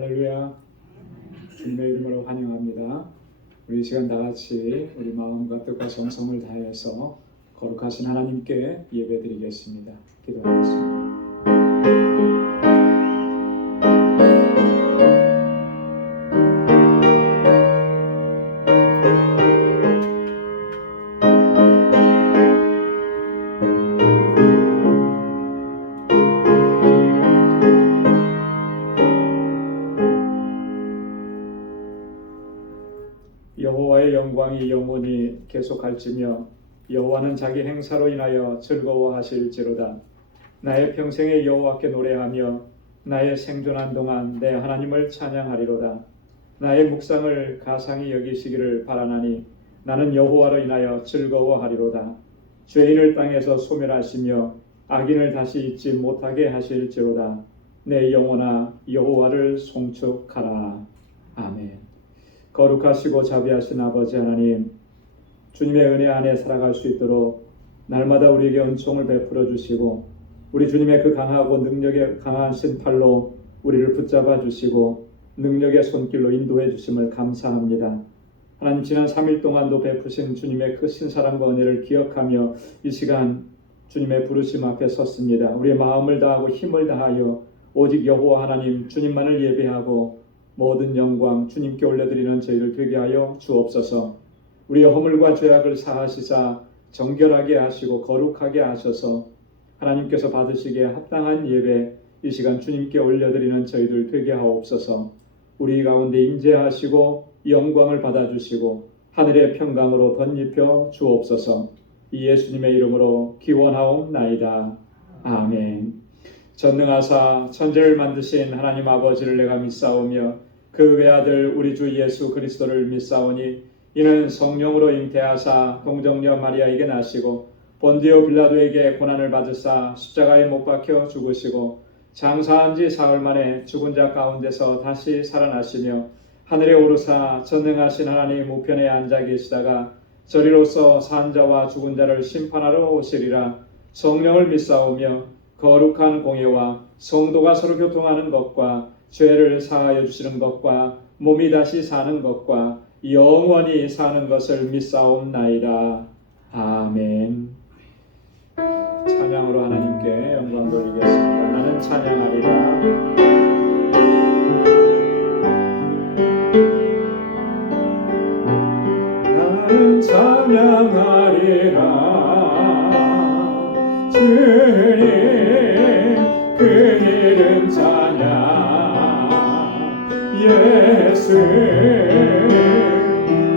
할렐루야. 주님의 이름으로 환영합니다. 우리 이 시간 다 같이 우리 마음과 뜻과 정성을 다해서 거룩하신 하나님께 예배드리겠습니다. 기도하겠습니다. 여호와의 영광이 영원히 계속할지며 여호와는 자기 행사로 인하여 즐거워하실지로다. 나의 평생에 여호와께 노래하며 나의 생존한 동안 내 하나님을 찬양하리로다. 나의 묵상을 가상히 여기시기를 바라나니 나는 여호와로 인하여 즐거워하리로다. 죄인을 땅에서 소멸하시며 악인을 다시 잊지 못하게 하실지로다. 내 영혼아 여호와를 송축하라. 아멘. 거룩하시고 자비하신 아버지 하나님, 주님의 은혜 안에 살아갈 수 있도록 날마다 우리에게 은총을 베풀어 주시고 우리 주님의 그 강하고 능력의 강하신 팔로 우리를 붙잡아 주시고 능력의 손길로 인도해 주심을 감사합니다. 하나님, 지난 3일 동안도 베푸신 주님의 크신 사랑과 은혜를 기억하며 이 시간 주님의 부르심 앞에 섰습니다. 우리의 마음을 다하고 힘을 다하여 오직 여호와 하나님 주님만을 예배하고 모든 영광 주님께 올려드리는 저희를 되게 하여 주옵소서. 우리의 허물과 죄악을 사하시사 정결하게 하시고 거룩하게 하셔서 하나님께서 받으시기에 합당한 예배 이 시간 주님께 올려드리는 저희들 되게 하옵소서. 우리 가운데 임재하시고 영광을 받아주시고 하늘의 평강으로 덧입혀 주옵소서. 이 예수님의 이름으로 기원하옵나이다. 아멘. 전능하사 천지를 만드신 하나님 아버지를 내가 믿사오며 그 외아들 우리 주 예수 그리스도를 믿사오니 이는 성령으로 잉태하사 동정녀 마리아에게 나시고 본디오 빌라도에게 고난을 받으사 십자가에 못 박혀 죽으시고 장사한 지 사흘 만에 죽은 자 가운데서 다시 살아나시며 하늘에 오르사 전능하신 하나님 우편에 앉아 계시다가 저리로서 산 자와 죽은 자를 심판하러 오시리라. 성령을 믿사오며 거룩한 공예와 성도가 서로 교통하는 것과 죄를 사하여 주시는 것과 몸이 다시 사는 것과 영원히 사는 것을 믿사옵나이다. 아멘. 찬양으로 하나님께 영광 돌리겠습니다. 나는 찬양하리라. 나는 찬양하리라. 주님 그 이름 찬양. 예수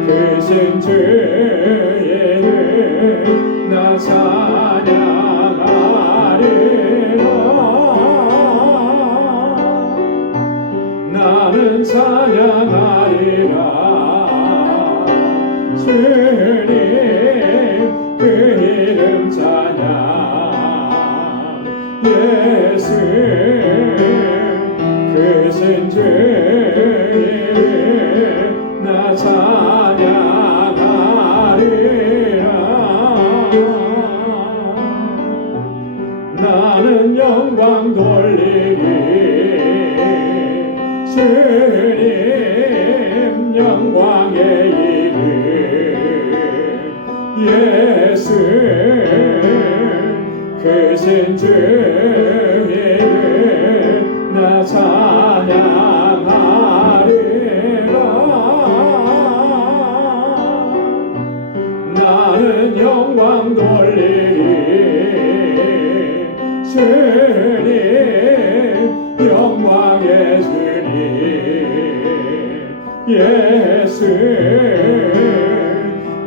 크신 주의 이름 나 찬양하리라. 나는 찬양하리라. 주님 그 이름 찬양. 예수 크신 주의 이름 나 찬양하리라. 나는 영광 돌리리. 주님 영광의 이름 예수 크신 주의 이름 나 찬양하리라. 나는 영광 돌리리. 주님 영광의 주님 예수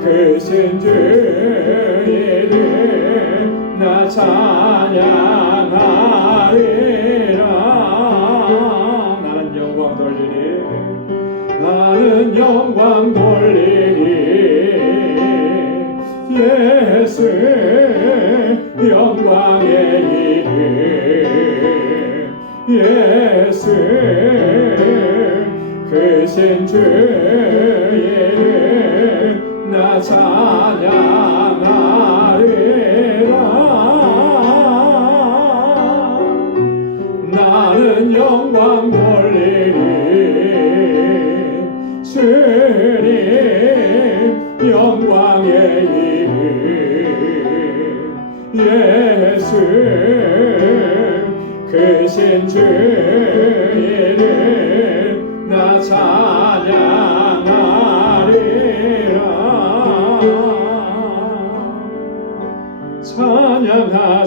크신 주의 이름 나 찬양하리라. 나는 영광 돌리리. 나는 영광 돌리리. 예수 영광의 이름 예수 크신 주의 이름 나 찬양하리라. 나는 영광 돌리리.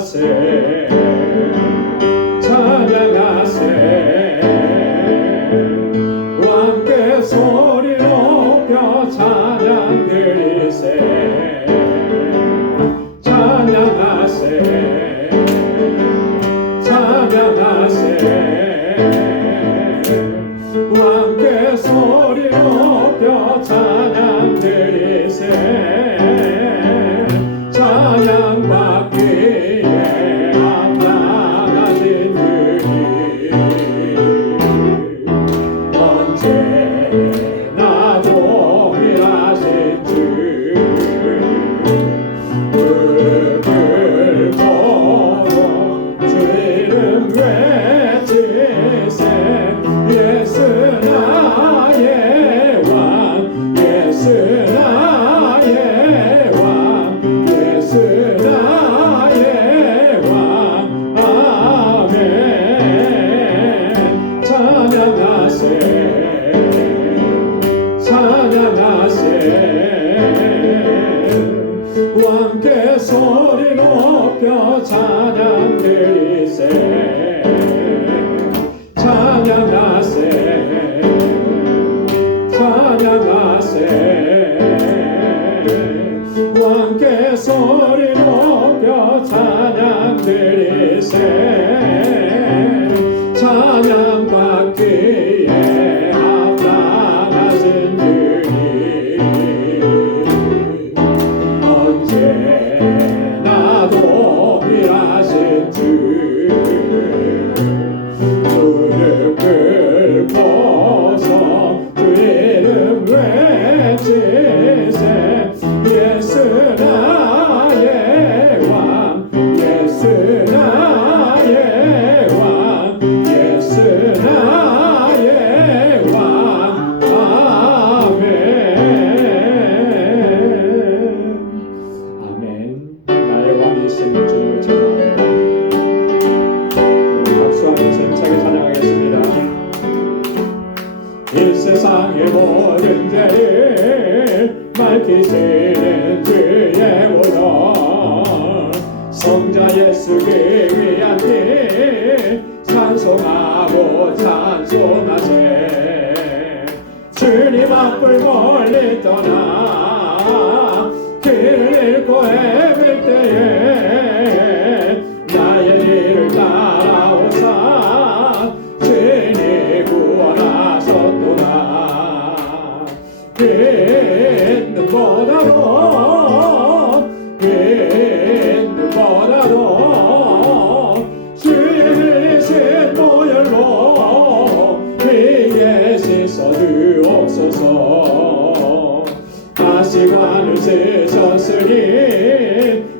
찬양하세 찬양하세 함께 소리 높여 찬양 드리세 찬양하세 찬양하세 함께 소리 높여 찬양 드리세 찬양 받기에 합당하신 주님 언제나 동일하신 주 무릎을 꿇고 주 이름 외치세 예수 나의 왕 예수 나의 왕 예수 나의 왕 아멘 찬양하세 찬양하세 함께 소리 높여 찬양 드리세 찬양하세 찬양하세 함께 소리 높여 찬양 드리세 찬양 받기에 합당하신 주님 언제나 동일하신 주 무릎을 꿇고서 주 이름 외치세 예수 나의 왕 예수 나의 왕 예수 나의 왕 아멘 아멘 나의 왕이 있으니 주님을 찬양합니다. 박수하면서 힘차게 찬양하겠습니다. 이 세상의 모든 죄를 밝히시는 주의 보혈 성자 예수를 위한 길 찬송하고 찬송하세 주님 앞을 멀리 떠나 길을 잃고 헤맬 때에 나의 길을 따라오사 주님 구원하셨도다 빛보다도 주의 신 보혈로 위에 씻어주옵소서 가시관을 쓰셨으니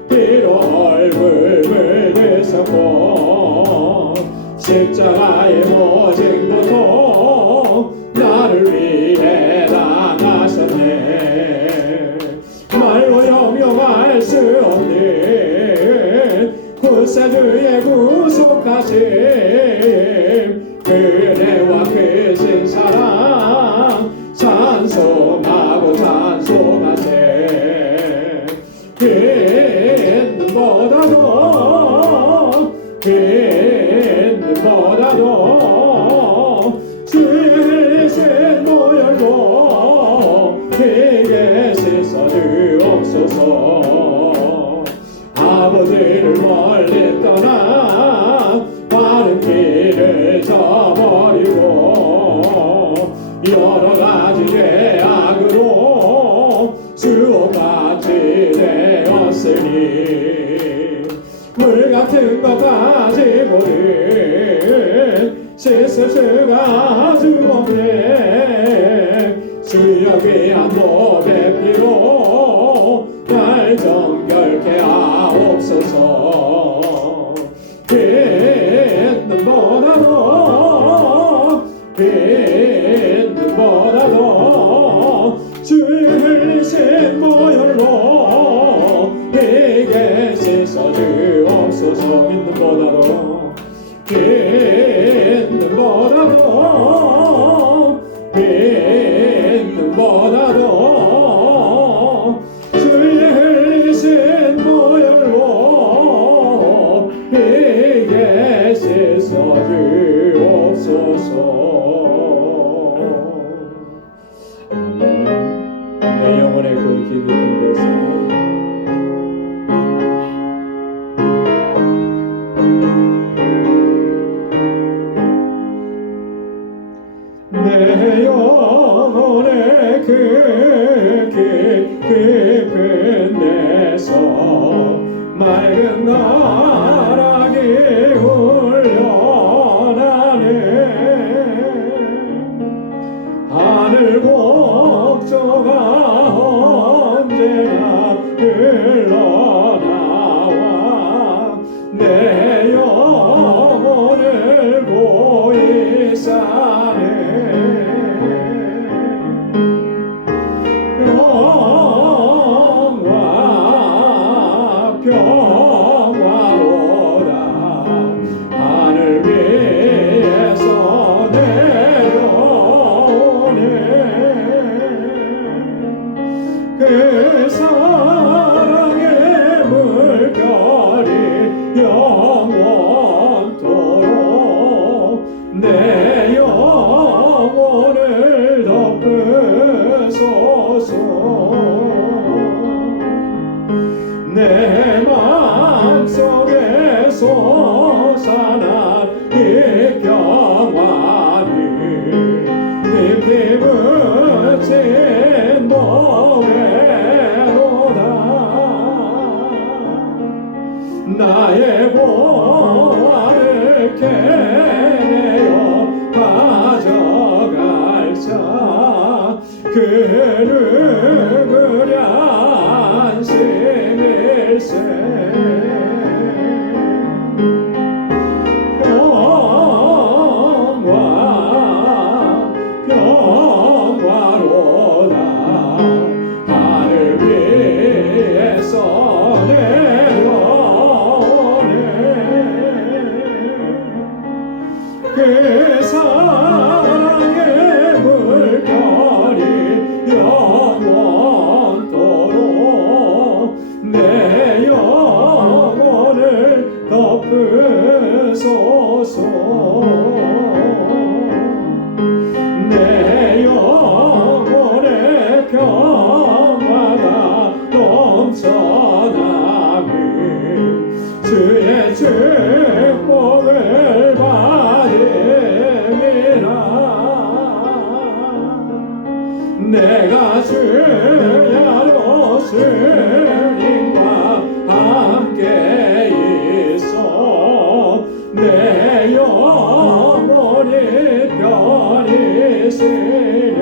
피로 얼굴을 드셨고 십자가의 모증부터 나를 위해 당하셨네 말로 형용할 수 없는 구세주의 구속하심 그네와 크신 사랑 찬송하고 찬송하세 빛보다도 주의 신 보혈로 피게 씻어주옵소서 아버지를 멀리 떠나 바른 길을 저버리고 여러 가지 죄악으로 수없같이 되었으니 물 같은 것 가지고는 씻을 수가 없네 주여 귀한 몸의 피로 날 정결케 하옵소서 빛보다도 주의 흘리신 보혈로 피게 씻어주옵소서 빛보다도 주의 흘리신 보혈로 위에서 맑은 나락이 흘러나네. 하늘 곡조가 언제나 흘러나와 내 영혼을 고이 싸네. 평화로다 하늘 위에서 내려오네. 그 사랑의 물결이 영원토록 내 영혼을 덮으소서. 내 마음속에 솟아난 이 평안이 잎이 붙인 노래로다. 나의 보화를 캐내어 가져갈 자 그 누구랴 안심일세. 평화로다 하늘 위에서 내려오네. 그 사랑의 물결이 영원토록 내 영혼을 덮으소서. 내 영혼의 평화가 넘쳐나니 주의 축복을 받음이라. 내가 주야로 주님과 함께 있어 내 영혼이 편히 쓰네.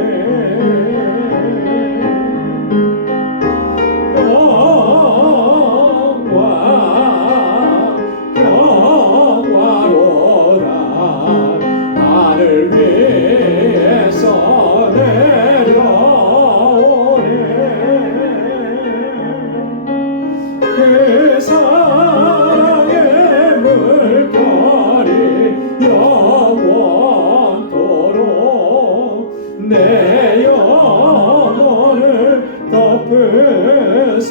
평화로다 하늘 위에서 내려오네. 그 사랑의 물결이 영원토록 내 영혼을 덮으소서.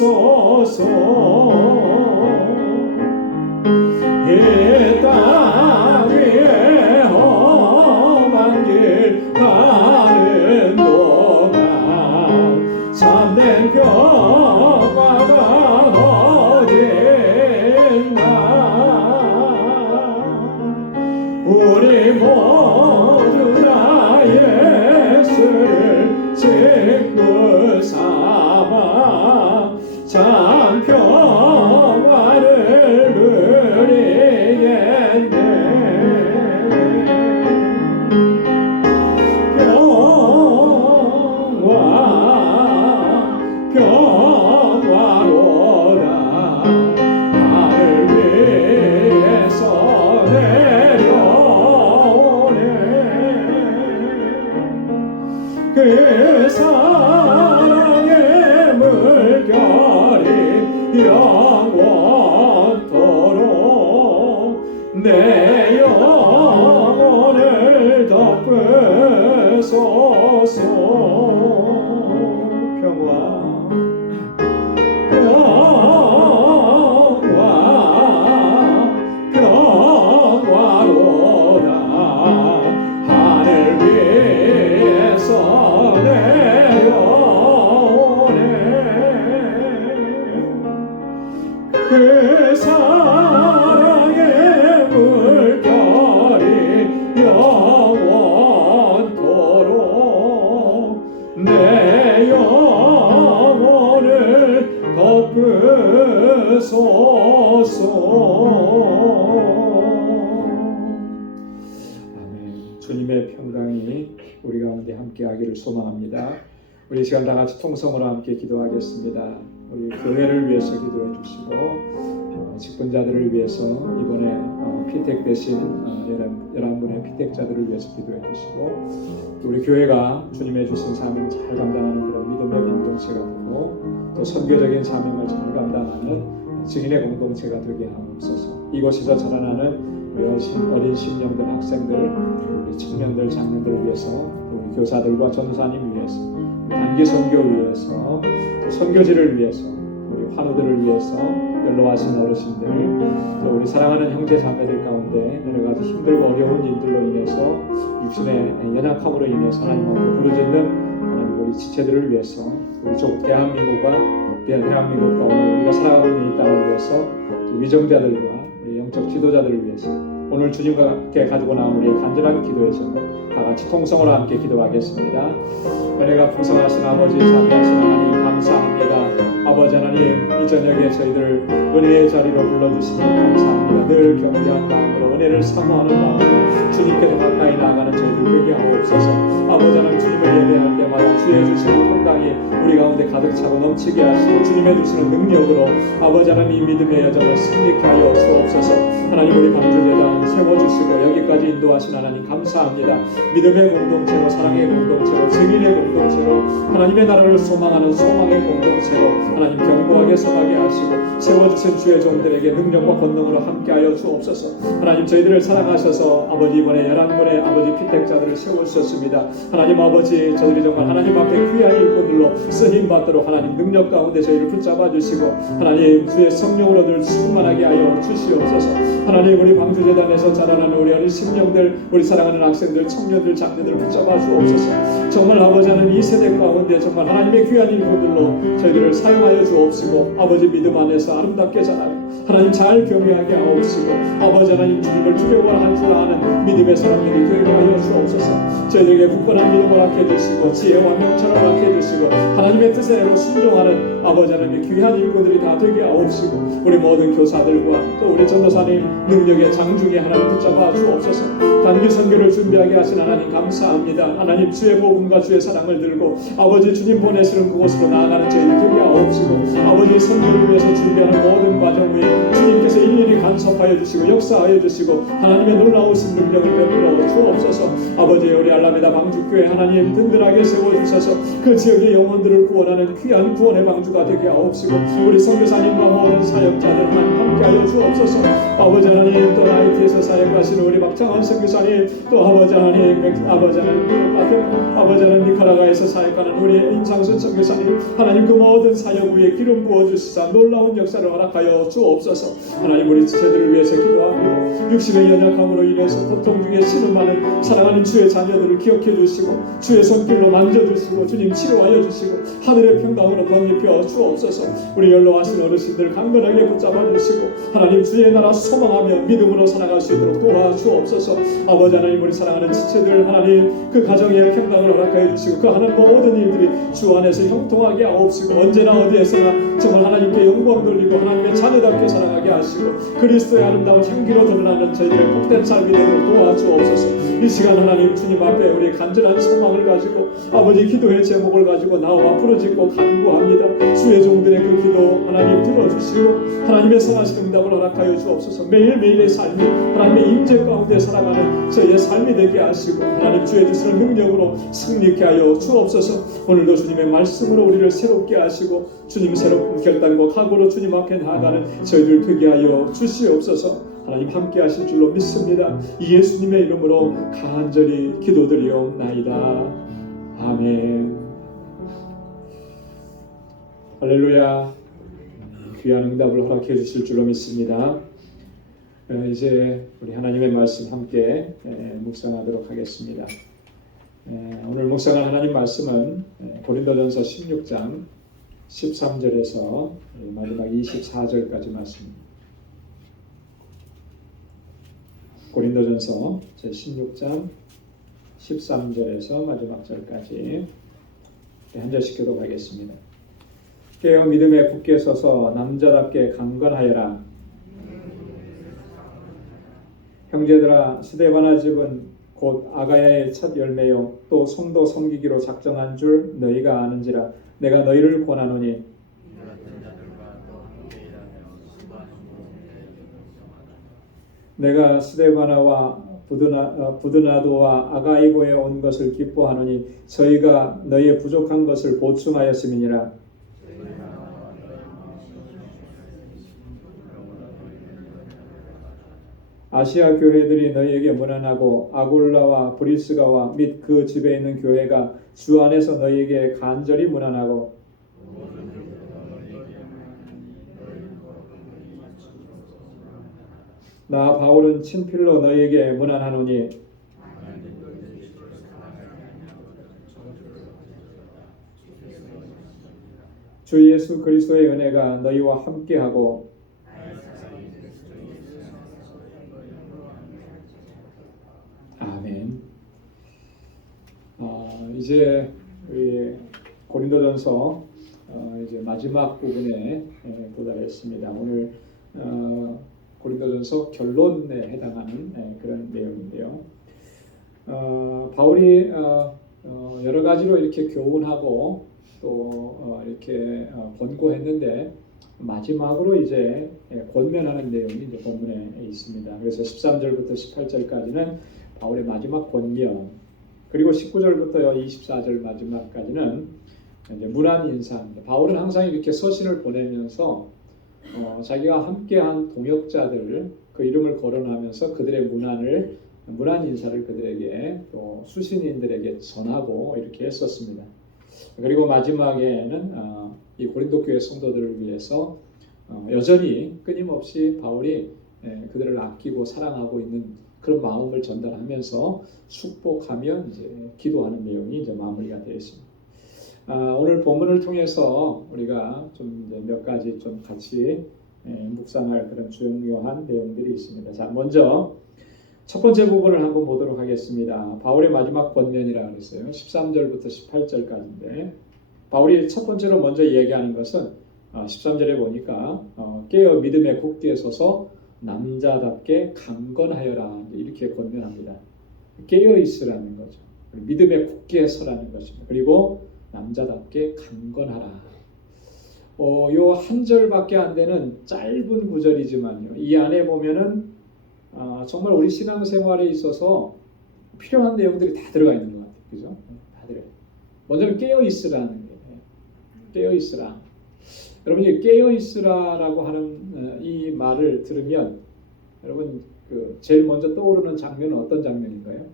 이 땅 위에 험한 길 가는 동안 참된 평화가 어딨나. 우리 모두 다 예수를 친구 삼아 참 평화를 누리겠네. 평화로다 하늘 위에서 내려오네. 그 사랑의 물결이 영원토록 내 영혼을 덮으소서. 평화로다 하늘 위에서 내려오네. 그 사랑의 물결이 영원토록 내 영혼을 덮으소서. 아멘. 주님의 평강이 우리 가운데 함께하기를 소망합니다. 우리 시간 다 같이 통성으로 함께 기도하겠습니다. 우리 교회를 위해서 기도해 주시고 직분자들을 위해서 이번에 피택되신 11분의 피택자들을 위해서 기도해 주시고 우리 교회가 주님의 주신 사명을 잘 감당하는 그런 믿음의 공동체가 되고 또 선교적인 사명을 잘 감당하는 증인의 공동체가 되게 하옵소서. 이곳에서 자라나는 우리 어린 심령들, 학생들, 우리 청년들, 장년들을 위해서 우리 교사들과 전도사님 위해서 단기 선교 위해서 또 선교지를 위해서 우리 환우들을 위해서 연로하신 어르신들 또 우리 사랑하는 형제 자매들 가운데 여러 가지 힘들고 어려운 일들로 인해서 육신의 연약함으로 인해서 하나님 앞에 부르짖는 하나님 우리 지체들을 위해서 우리 쪽 대한민국과 오늘 우리가 살아가고 있는 이 땅을 위해서 위정자들과 우리 영적 지도자들을 위해서 오늘 주님과 함께 가지고 나온 우리의 간절한 기도에서 다 같이 통성으로 함께 기도하겠습니다. 은혜가 풍성하신 아버지, 자비하신 하나님 감사합니다. 아버지 하나님, 이 저녁에 저희들을 은혜의 자리로 불러주시니 감사합니다. 늘 경배한 마음으로 은혜를 사모하는 마음으로 주님께 더 가까이 나아가는 저희들 되게 하옵소서. 아버지 하나님, 주님을 예배할 때마다 주의 주시는 평강이 우리 가운데 가득 차고 넘치게 하시고 주님의 주시는 능력으로 아버지 하나님 이 믿음의 여정을 승리케 하여 주옵소서. 하나님, 우리 방주재단 세워주시고 여기까지 인도하신 하나님 감사합니다. 믿음의 공동체로, 사랑의 공동체로, 증인의 공동체로, 하나님의 나라를 소망하는 소망의 공동체로 하나님 견고하게 서가게 하시고 세워주신 주의 종들에게 능력과 권능으로 함께하여 주옵소서. 하나님, 저희들을 사랑하셔서 아버지 이번에 11분의 아버지 피택자들을 세워주셨습니다. 하나님 아버지, 저들이 정말 하나님 앞에 귀한 일꾼들로 쓰임받도록 하나님 능력 가운데 저희를 붙잡아 주시고 하나님 주의 성령으로 늘 충만하게 하여 주시옵소서. 하나님, 우리 방주재단에서 자라나는 우리 어린 심령들, 우리 사랑하는 학생들, 청년들, 장년들을 붙잡아 주옵소서. 정말 아버지 하나님 이 세대 가운데 정말 하나님의 귀한 일꾼들로 저희들을 사용하여 주옵시고 아버지 믿음 안에서 아름답게 자라는 하나님 잘 경외하게 하옵시고 아버지 하나님 주님을 두려워할 줄 아는 믿음의 사람들이 되게 하여 주옵소서. 저희에게 굳건한 믿음을 갖게 해주시고 지혜와 명철을 갖게 해주시고 하나님의 뜻대로 순종하는 아버지 하나님의 귀한 일꾼들이 다 되게 하옵시고 우리 모든 교사들과 또 우리 전도사님 능력의 장중에 하나님 붙잡아 주옵소서. 단기 선교를 준비하게 하신 하나님 감사합니다. 하나님 주의 복음과 주의 사랑을 들고 아버지 주님 보내시는 그곳으로 나아가는 저희들 되게 하옵시고 아버지 선교를 위해서 준비하는 모든 과정 위에 주님께서 일일이 간섭하여 주시고 역사하여 주시고 하나님의 놀라우신 능력을 베풀어 주옵소서. 아버지, 우리 알라메다 방주교회 하나님 든든하게 세워주셔서 그 지역의 영혼들을 구원하는 귀한 구원의 방주가 되게 하옵시고 우리 선교사님과 모든 사역자들 하나님 함께하여 주옵소서. 아버지 하나님, 또 IT에서 사역하시는 우리 박창환 선교사님, 또 아버지 하나님 미국 같은 아버지 하나님 니카라과에서 사역하는 우리 임상순 선교사님 하나님 그 모든 사역 위에 기름 부어주시사 놀라운 역사를 허락하여 주옵소서. 하나님, 우리 지체들을 위해서 기도합니다. 육신의 연약함으로 인해서 고통 중에 신음하는 사랑하는 주의 자녀들을 기억해 주시고 주의 손길로 만져주시고 주님 치료하여 주시고 하늘의 평강으로 건립혀 주옵소서. 우리 연로하신 어르신들 강건하게 붙잡아 주시고 하나님 주의 나라 소망하며 믿음으로 살아갈 수 있도록 도와주옵소서. 아버지 하나님, 우리 사랑하는 지체들 하나님 그 가정의 평강을 허락하여 주시고 그 하는 모든 일들이 주 안에서 형통하게 하옵시고 언제나 어디에서나 정말 하나님께 영광 돌리고 하나님의 자녀답게 살아가게 하시고 그리스도의 아름다운 향기로 드러나는 저희들의 복된 삶이 되도록 도와주옵소서. 이 시간 하나님 주님 앞에 우리 간절한 소망을 가지고 아버지 기도의 제목을 가지고 나와 부르짖고 간구합니다. 주의 종들의 그 기도 하나님 들어주시고 하나님의 선하신 응답을 허락하여 주옵소서. 매일매일의 삶이 하나님의 임재 가운데 살아가는 저희의 삶이 되게 하시고 하나님 주의 주시는 능력으로 승리케 하여 주옵소서. 오늘도 주님의 말씀으로 우리를 새롭게 하시고 주님 새로운 결단과 각오로 주님 앞에 나아가는 저희들 되게 하여 주시옵소서. 하나님 함께 하실 줄로 믿습니다. 예수님의 이름으로 간절히 기도드리옵나이다. 아멘. 할렐루야. 귀한 응답을 허락해 주실 줄로 믿습니다. 이제 우리 하나님의 말씀 함께 묵상하도록 하겠습니다. 오늘 묵상할 하나님 말씀은 고린도전서 16장 13절에서 마지막 24절까지 말씀입니다. 고린도전서 제16장 13절에서 마지막 절까지 한 절씩 교독하겠습니다. 깨어 믿음에 굳게 서서 남자답게 강건하여라. 형제들아, 스데바나 집은 곧 아가야의 첫 열매요 또 성도 섬기기로 작정한 줄 너희가 아는지라. 내가 너희를 권하노니 내가 스데바나와 부드나도와 아가이고에 온 것을 기뻐하노니 저희가 너희의 부족한 것을 보충하였음이니라. 아시아 교회들이 너희에게 문안하고 아굴라와 브리스가와 및 그 집에 있는 교회가 주 안에서 너희에게 간절히 문안하고 나 바울은 친필로 너희에게 문안하노니 주 예수 그리스도의 은혜가 너희와 함께하고 아멘. 이제 우리 고린도전서 이제 마지막 부분에 도달했습니다. 오늘 고린도전서 결론에 해당하는 그런 내용인데요. 바울이 여러 가지로 이렇게 교훈하고 또 이렇게 권고했는데 마지막으로 이제 권면하는 내용이 이제 본문에 있습니다. 그래서 13절부터 18절까지는 바울의 마지막 권면, 그리고 19절부터 24절 마지막까지는 이제 문안 인사입니다. 바울은 항상 이렇게 서신을 보내면서 자기가 함께한 동역자들 그 이름을 거론하면서 그들의 문안 인사를 그들에게 또 수신인들에게 전하고 이렇게 했었습니다. 그리고 마지막에는 이 고린도 교회 성도들을 위해서 여전히 끊임없이 바울이 그들을 아끼고 사랑하고 있는 그런 마음을 전달하면서 축복하며 이제 기도하는 내용이 이제 마무리가 되어 있습니다. 오늘 본문을 통해서 우리가 좀 이제 몇 가지 좀 같이 묵상할 그런 중요한 내용들이 있습니다. 자, 먼저 첫 번째 부분을 한번 보도록 하겠습니다. 바울의 마지막 권면이라고 했어요. 13절부터 18절까지인데 바울이 첫 번째로 먼저 이야기하는 것은 13절에 보니까 깨어 믿음에 굳게 서서 남자답게 강건하여라 이렇게 권면합니다. 깨어 있으라는 거죠. 믿음에 굳게 서라는 것입니다. 그리고 남자답게 강건하라. 요 한 절밖에 안 되는 짧은 구절이지만요. 이 안에 보면은 정말 우리 신앙생활에 있어서 필요한 내용들이 다 들어가 있는 것 같아요. 그죠? 다 들어요. 먼저는 깨어 있으라는 거예요. 깨어 있으라. 여러분, 이 깨어 있으라라고 하는 이 말을 들으면 여러분 그 제일 먼저 떠오르는 장면은 어떤 장면인가요?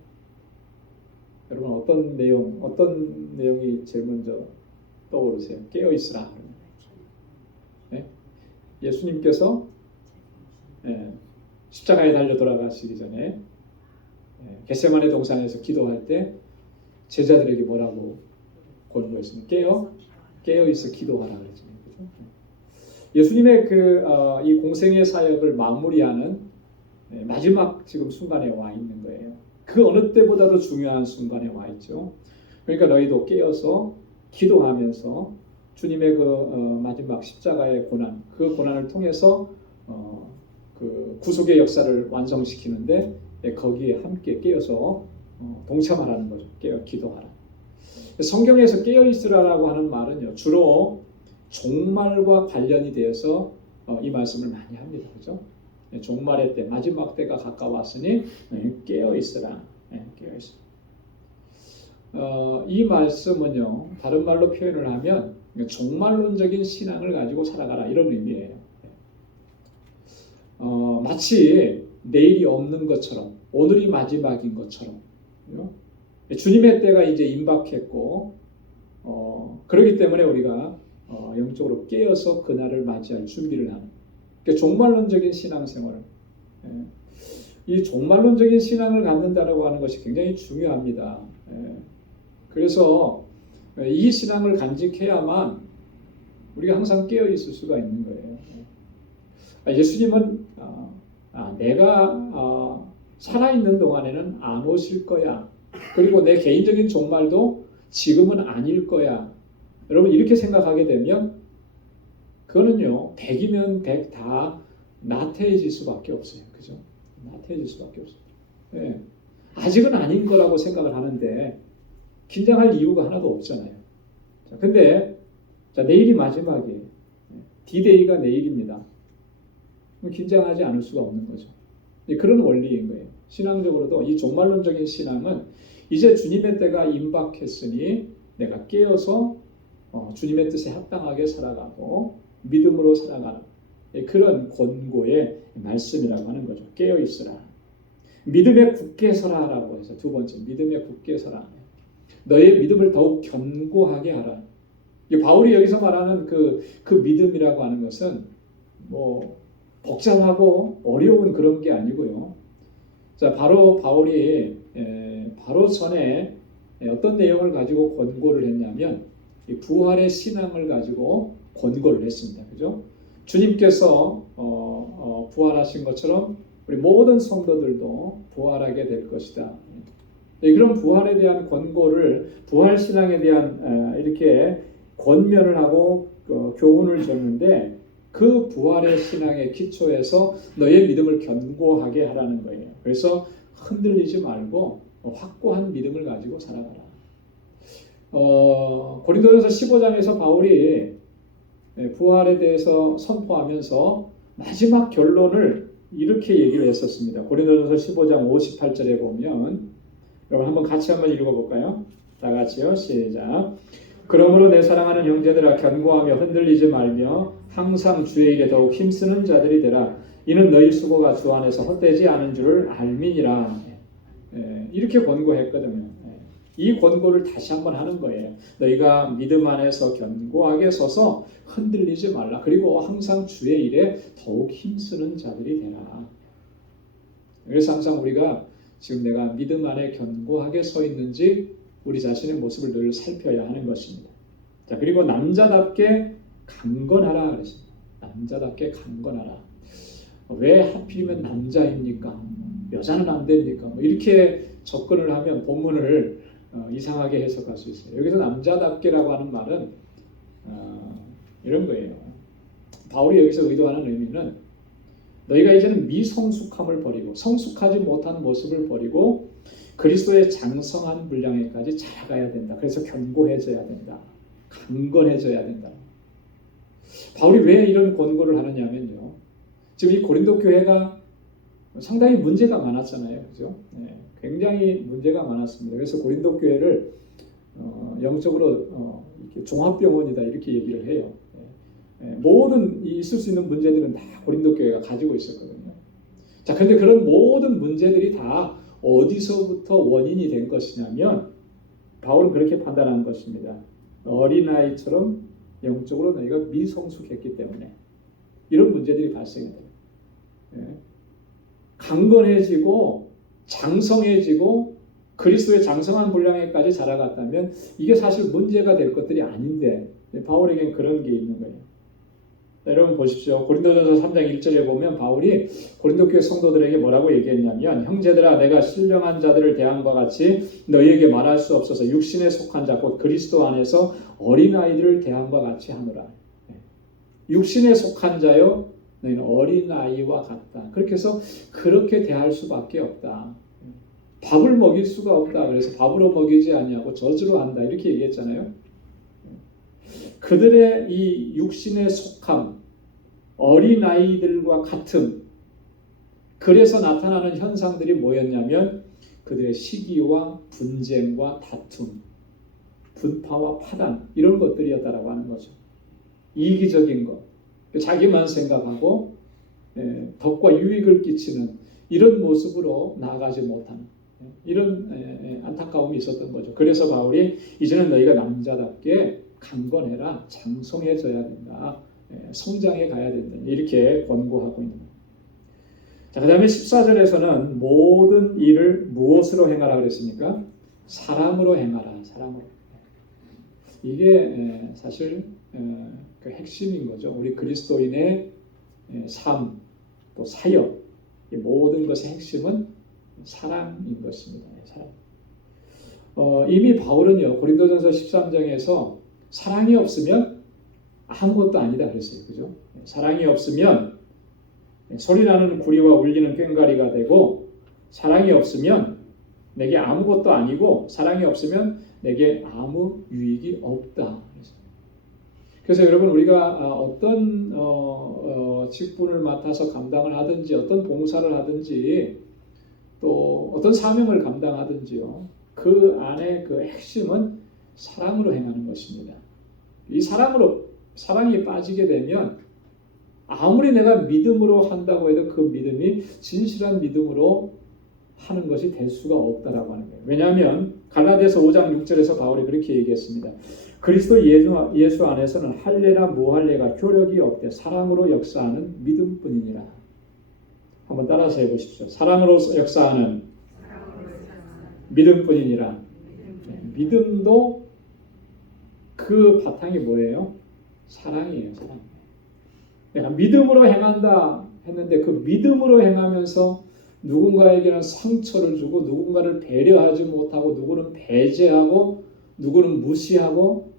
여러분 어떤 내용이 제일 먼저 떠오르세요? 깨어 있으라. 네? 예수님께서 십자가에 달려 돌아가시기 전에 겟세마네 동산에서 기도할 때 제자들에게 뭐라고 권고했습니까? 깨어 있어 기도하라 그랬습니다. 그렇죠? 예수님의 이 공생의 사역을 마무리하는 마지막 지금 순간에 와 있는 거예요. 그 어느 때보다도 중요한 순간에 와 있죠. 그러니까 너희도 깨어서 기도하면서 주님의 마지막 십자가의 고난, 그 고난을 통해서 그 구속의 역사를 완성시키는데 거기에 함께 깨어서 동참하라는 거죠. 깨어 기도하라. 성경에서 깨어 있으라라고 하는 말은요, 주로 종말과 관련이 되어서 이 말씀을 많이 합니다. 그렇죠? 종말의 때, 마지막 때가 가까웠으니 깨어 있으라. 깨어 있으라. 이 말씀은요, 다른 말로 표현을 하면 종말론적인 신앙을 가지고 살아가라 이런 의미예요. 마치 내일이 없는 것처럼, 오늘이 마지막인 것처럼, 주님의 때가 이제 임박했고, 그렇기 때문에 우리가 영적으로 깨어서 그날을 맞이할 준비를 하는. 그러니까 종말론적인 신앙생활, 이 종말론적인 신앙을 갖는다라고 하는 것이 굉장히 중요합니다. 그래서 이 신앙을 간직해야만 우리가 항상 깨어 있을 수가 있는 거예요. 예수님은 내가 살아있는 동안에는 안 오실 거야. 그리고 내 개인적인 종말도 지금은 아닐 거야. 여러분 이렇게 생각하게 되면 그거는요 100이면 100 다 나태해질 수밖에 없어요. 그죠? 나태해질 수밖에 없어요. 예. 아직은 아닌 거라고 생각을 하는데 긴장할 이유가 하나도 없잖아요. 자, 근데 자, 내일이 마지막이에요. D-Day가 내일입니다. 긴장하지 않을 수가 없는 거죠. 그런 원리인 거예요. 신앙적으로도 이 종말론적인 신앙은 이제 주님의 때가 임박했으니 내가 깨어서 주님의 뜻에 합당하게 살아가고 믿음으로 살아가는 그런 권고의 말씀이라고 하는 거죠. 깨어 있으라. 믿음에 굳게 서라라고 해서 두 번째 믿음에 굳게 서라. 너의 믿음을 더욱 견고하게 하라. 바울이 여기서 말하는 그 믿음이라고 하는 것은 뭐 복잡하고 어려운 그런 게 아니고요. 자, 바로 바울이 바로 전에 어떤 내용을 가지고 권고를 했냐면 부활의 신앙을 가지고 권고를 했습니다. 그죠? 주님께서 부활하신 것처럼 우리 모든 성도들도 부활하게 될 것이다. 그런 부활에 대한 권고를 부활 신앙에 대한 이렇게 권면을 하고 교훈을 줬는데 그 부활의 신앙의 기초에서 너의 믿음을 견고하게 하라는 거예요. 그래서 흔들리지 말고 확고한 믿음을 가지고 살아가라. 고린도전서 15장에서 바울이 부활에 대해서 선포하면서 마지막 결론을 이렇게 얘기를 했었습니다. 고린도전서 15장 58절에 보면 여러분 한번 같이 한번 읽어볼까요? 다 같이요. 시작. 그러므로 내 사랑하는 형제들아 견고하며 흔들리지 말며 항상 주의 일에 더욱 힘쓰는 자들이 되라. 이는 너희 수고가 주 안에서 헛되지 않은 줄을 알미니라. 이렇게 권고했거든요. 이 권고를 다시 한번 하는 거예요. 너희가 믿음 안에서 견고하게 서서 흔들리지 말라. 그리고 항상 주의 일에 더욱 힘쓰는 자들이 되라. 그래서 항상 우리가 지금 내가 믿음 안에 견고하게 서 있는지 우리 자신의 모습을 늘 살펴야 하는 것입니다. 자, 그리고 남자답게 강건하라 그랬습니다. 남자답게 강건하라. 왜 하필이면 남자입니까? 여자는 안 됩니까? 뭐 이렇게 접근을 하면 본문을 이상하게 해석할 수 있어요. 여기서 남자답게라고 하는 말은 이런 거예요. 바울이 여기서 의도하는 의미는 너희가 이제는 미성숙함을 버리고 성숙하지 못한 모습을 버리고 그리스도의 장성한 분량에까지 자라가야 된다. 그래서 견고해져야 된다. 강건해져야 된다. 바울이 왜 이런 권고를 하느냐면요. 지금 이 고린도 교회가 상당히 문제가 많았잖아요. 그죠? 네, 굉장히 문제가 많았습니다. 그래서 고린도 교회를 영적으로 이렇게 종합병원이다 이렇게 얘기를 해요. 모든 있을 수 있는 문제들은 다 고린도 교회가 가지고 있었거든요. 자, 그런데 그런 모든 문제들이 다 어디서부터 원인이 된 것이냐면 바울은 그렇게 판단한 것입니다. 어린아이처럼 영적으로 너희가 미성숙했기 때문에 이런 문제들이 발생해요. 강건해지고 장성해지고 그리스도의 장성한 분량에까지 자라갔다면 이게 사실 문제가 될 것들이 아닌데 바울에겐 그런 게 있는 거예요. 여러분 보십시오. 고린도전서 3장 1절에 보면 바울이 고린도 교회 성도들에게 뭐라고 얘기했냐면 형제들아 내가 신령한 자들을 대함과 같이 너희에게 말할 수 없어서 육신에 속한 자 곧 그리스도 안에서 어린아이들을 대함과 같이 하노라. 육신에 속한 자요 너희는 어린아이와 같다. 그렇게 해서 그렇게 대할 수밖에 없다. 밥을 먹일 수가 없다. 그래서 밥으로 먹이지 아니하고 젖으로 한다. 이렇게 얘기했잖아요. 그들의 이 육신의 속함, 어린아이들과 같음, 그래서 나타나는 현상들이 뭐였냐면 그들의 시기와 분쟁과 다툼, 분파와 파단 이런 것들이었다라고 하는 거죠. 이기적인 것, 자기만 생각하고 덕과 유익을 끼치는 이런 모습으로 나아가지 못하는 이런 안타까움이 있었던 거죠. 그래서 바울이 이제는 너희가 남자답게 강건해라, 장성해져야 된다, 성장해 가야 된다 이렇게 권고하고 있는 거예요. 자, 그 다음에 14절에서는 모든 일을 무엇으로 행하라 그랬습니까? 사람으로 행하라. 사람으로. 이게 사실 그 핵심인 거죠. 우리 그리스도인의 삶, 또 사역, 이 모든 것의 핵심은 사랑인 것입니다. 사랑. 이미 바울은요 고린도전서 13장에서 사랑이 없으면 아무것도 아니다 그랬어요. 그죠? 사랑이 없으면 소리나는 구리와 울리는 꽹과리가 되고, 사랑이 없으면 내게 아무것도 아니고, 사랑이 없으면 내게 아무 유익이 없다. 그래서 여러분, 우리가 어떤 직분을 맡아서 감당을 하든지, 어떤 봉사를 하든지, 또 어떤 사명을 감당하든지요, 그 안에 그 핵심은 사랑으로 행하는 것입니다. 이 사랑이 빠지게 되면 아무리 내가 믿음으로 한다고 해도 그 믿음이 진실한 믿음으로 하는 것이 될 수가 없다라고 하는 거예요. 왜냐하면 갈라디아서 5장 6절에서 바울이 그렇게 얘기했습니다. 그리스도 예수 안에서는 할례나 무할례가 효력이 없되 사랑으로 역사하는 믿음뿐이니라. 한번 따라서 해보십시오. 사랑으로 역사하는 믿음뿐이니라. 믿음도 그 바탕이 뭐예요? 사랑이에요. 사랑. 내가 믿음으로 행한다 했는데 그 믿음으로 행하면서 누군가에게는 상처를 주고, 누군가를 배려하지 못하고, 누구는 배제하고, 누구는 무시하고,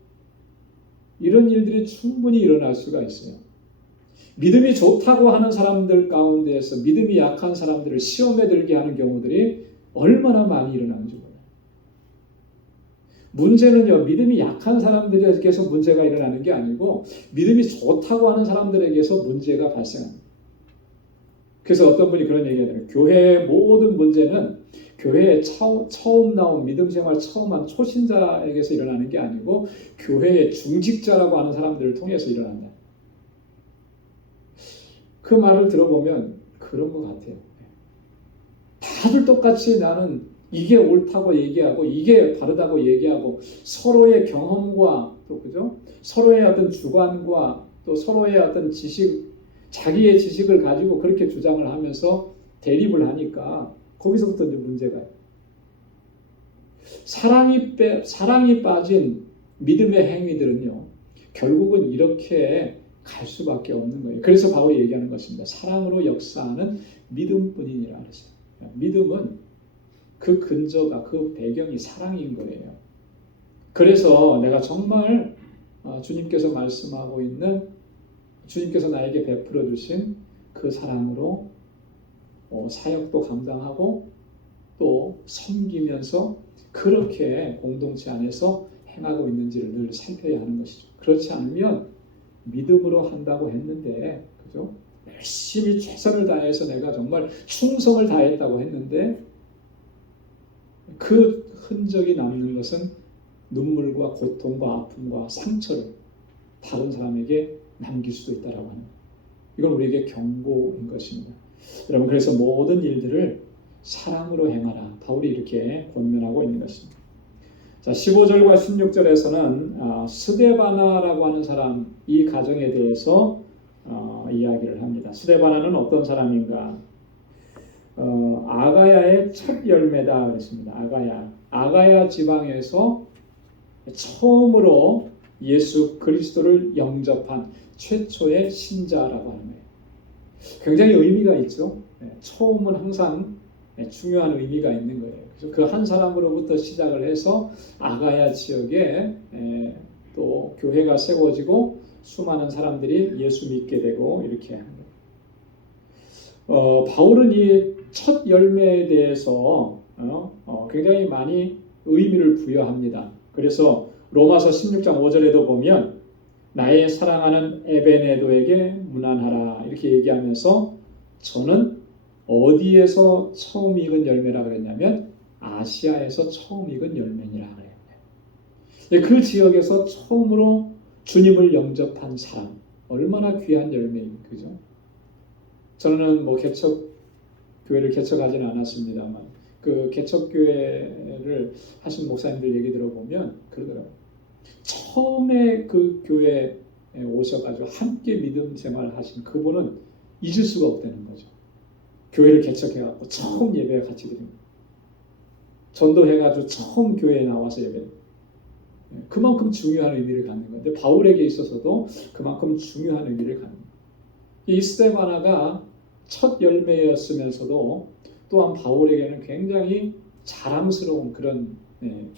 이런 일들이 충분히 일어날 수가 있어요. 믿음이 좋다고 하는 사람들 가운데에서 믿음이 약한 사람들을 시험에 들게 하는 경우들이 얼마나 많이 일어나는지 몰라요. 문제는요, 믿음이 약한 사람들에게서 문제가 일어나는 게 아니고 믿음이 좋다고 하는 사람들에게서 문제가 발생합니다. 그래서 어떤 분이 그런 얘기를 해요. 교회의 모든 문제는 교회에 처음 나온 믿음 생활 처음 한 초신자에게서 일어나는 게 아니고 교회의 중직자라고 하는 사람들을 통해서 일어난다. 그 말을 들어보면 그런 것 같아요. 다들 똑같이 나는 이게 옳다고 얘기하고 이게 바르다고 얘기하고 서로의 경험과 또 그죠? 서로의 어떤 주관과 또 서로의 어떤 지식, 자기의 지식을 가지고 그렇게 주장을 하면서 대립을 하니까 거기서부터 이제 문제가 있어요. 사랑이 빠진 믿음의 행위들은요, 결국은 이렇게 갈 수밖에 없는 거예요. 그래서 바울이 얘기하는 것입니다. 사랑으로 역사하는 믿음뿐이니라 그랬어요. 믿음은 그 근저가, 그 배경이 사랑인 거예요. 그래서 내가 정말 주님께서 말씀하고 있는, 주님께서 나에게 베풀어 주신 그 사랑으로 사역도 감당하고 또 섬기면서 그렇게 공동체 안에서 행하고 있는지를 늘 살펴야 하는 것이죠. 그렇지 않으면 믿음으로 한다고 했는데, 그죠? 열심히 최선을 다해서 내가 정말 충성을 다했다고 했는데 그 흔적이 남는 것은 눈물과 고통과 아픔과 상처를 다른 사람에게 남길 수도 있다라고 하는 거예요. 이건 우리에게 경고인 것입니다. 여러분, 그래서 모든 일들을 사랑으로 행하라. 바울이 이렇게 권면하고 있는 것입니다. 자, 15절과 16절에서는 스데바나라고 하는 사람, 이 가정에 대해서 이야기를 합니다. 스데바나는 어떤 사람인가? 아가야의 첫 열매다 그랬습니다. 아가야 지방에서 처음으로 예수 그리스도를 영접한 최초의 신자라고 하는 거예요. 굉장히 의미가 있죠. 처음은 항상 중요한 의미가 있는 거예요. 그래서 그 한 사람으로부터 시작을 해서 아가야 지역에 또 교회가 세워지고 수많은 사람들이 예수 믿게 되고 이렇게 합니다. 바울은 이 첫 열매에 대해서 굉장히 많이 의미를 부여합니다. 그래서 로마서 16장 5절에도 보면 나의 사랑하는 에베네도에게 문안하라 이렇게 얘기하면서 저는 어디에서 처음 익은 열매라 그랬냐면 아시아에서 처음 익은 열매니라 그래요. 그 지역에서 처음으로 주님을 영접한 사람, 얼마나 귀한 열매입니까? 그죠? 저는 교회를 개척하지는 않았습니다만 그 개척교회를 하신 목사님들 얘기 들어보면 그러더라고요. 처음에 그 교회에 오셔가지고 함께 믿음 생활을 하신 그분은 잊을 수가 없다는 거죠. 교회를 개척해갖고 처음 예배에 같이 드립니다. 전도해가지고 처음 교회에 나와서 예배. 그만큼 중요한 의미를 갖는 건데 바울에게 있어서도 그만큼 중요한 의미를 갖는 거예요. 이 스데바나가 첫 열매였으면서도 또한 바울에게는 굉장히 자랑스러운 그런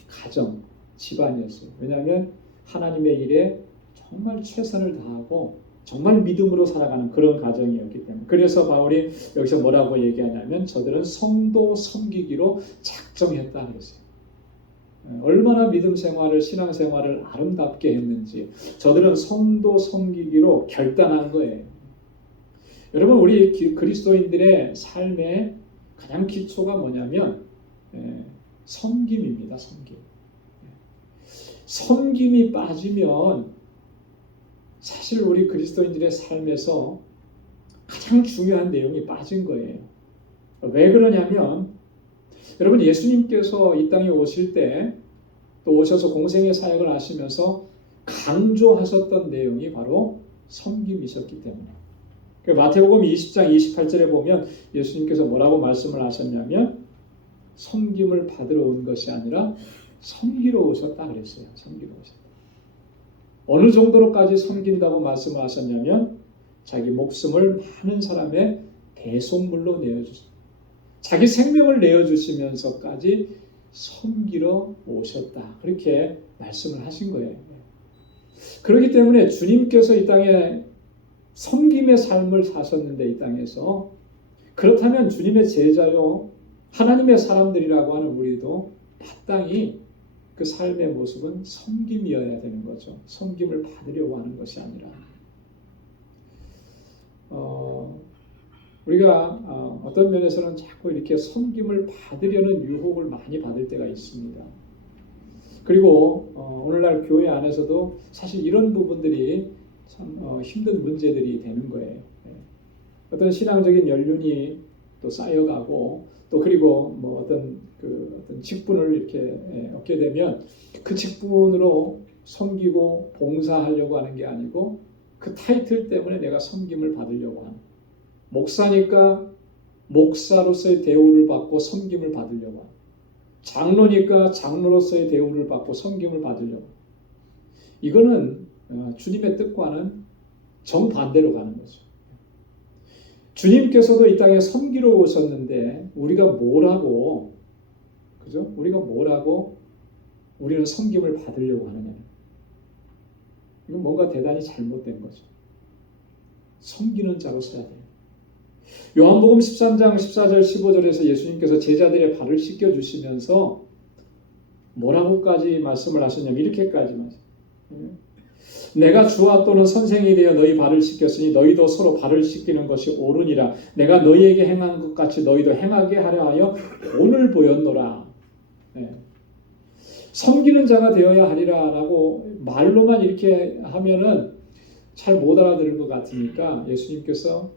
가정, 집안이었어요. 왜냐하면 하나님의 일에 정말 최선을 다하고 정말 믿음으로 살아가는 그런 가정이었기 때문에, 그래서 바울이 여기서 뭐라고 얘기하냐면 저들은 성도 섬기기로 작정했다 그랬어요. 얼마나 믿음 생활을, 신앙 생활을 아름답게 했는지 저들은 성도 섬기기로 결단한 거예요. 여러분, 우리 그리스도인들의 삶의 가장 기초가 뭐냐면 섬김입니다. 섬김. 섬김이 빠지면 사실 우리 그리스도인들의 삶에서 가장 중요한 내용이 빠진 거예요. 왜 그러냐면 여러분, 예수님께서 이 땅에 오실 때, 또 오셔서 공생의 사역을 하시면서 강조하셨던 내용이 바로 섬김이셨기 때문에. 마태복음 20장 28절에 보면 예수님께서 뭐라고 말씀을 하셨냐면 섬김을 받으러 온 것이 아니라 섬기러 오셨다 그랬어요. 섬기러 오셨다. 어느 정도로까지 섬긴다고 말씀을 하셨냐면 자기 목숨을 많은 사람의 대속물로 내어주셨다. 자기 생명을 내어주시면서까지 섬기러 오셨다. 그렇게 말씀을 하신 거예요. 그렇기 때문에 주님께서 이 땅에 섬김의 삶을 사셨는데, 이 땅에서, 그렇다면 주님의 제자요 하나님의 사람들이라고 하는 우리도 마땅히 그 삶의 모습은 섬김이어야 되는 거죠. 섬김을 받으려고 하는 것이 아니라. 우리가 어떤 면에서는 자꾸 이렇게 섬김을 받으려는 유혹을 많이 받을 때가 있습니다. 그리고 오늘날 교회 안에서도 사실 이런 부분들이 참 힘든 문제들이 되는 거예요. 어떤 신앙적인 연륜이 또 쌓여가고, 또 그리고 뭐 어떤 직분을 이렇게 얻게 되면 그 직분으로 섬기고 봉사하려고 하는 게 아니고 그 타이틀 때문에 내가 섬김을 받으려고 하는, 목사니까 목사로서의 대우를 받고 섬김을 받으려고 하는, 장로니까 장로로서의 대우를 받고 섬김을 받으려고 하는, 이거는 주님의 뜻과는 정반대로 가는 거죠. 주님께서도 이 땅에 섬기러 오셨는데 우리가 뭐라고, 그죠? 우리가 뭐라고 우리는 섬김을 받으려고 하느냐. 이건 뭔가 대단히 잘못된 거죠. 섬기는 자로 서야 돼요. 요한복음 13장 14절 15절에서 예수님께서 제자들의 발을 씻겨주시면서 뭐라고까지 말씀을 하셨냐면 이렇게까지 말씀하셨어요. 내가 주와 또는 선생이 되어 너희 발을 씻겼으니 너희도 서로 발을 씻기는 것이 옳으니라. 내가 너희에게 행한 것 같이 너희도 행하게 하려 하여 본을 보였노라. 섬기는 자가 되어야 하리라 라고 말로만 이렇게 하면은 잘 못 알아들을 것 같으니까 예수님께서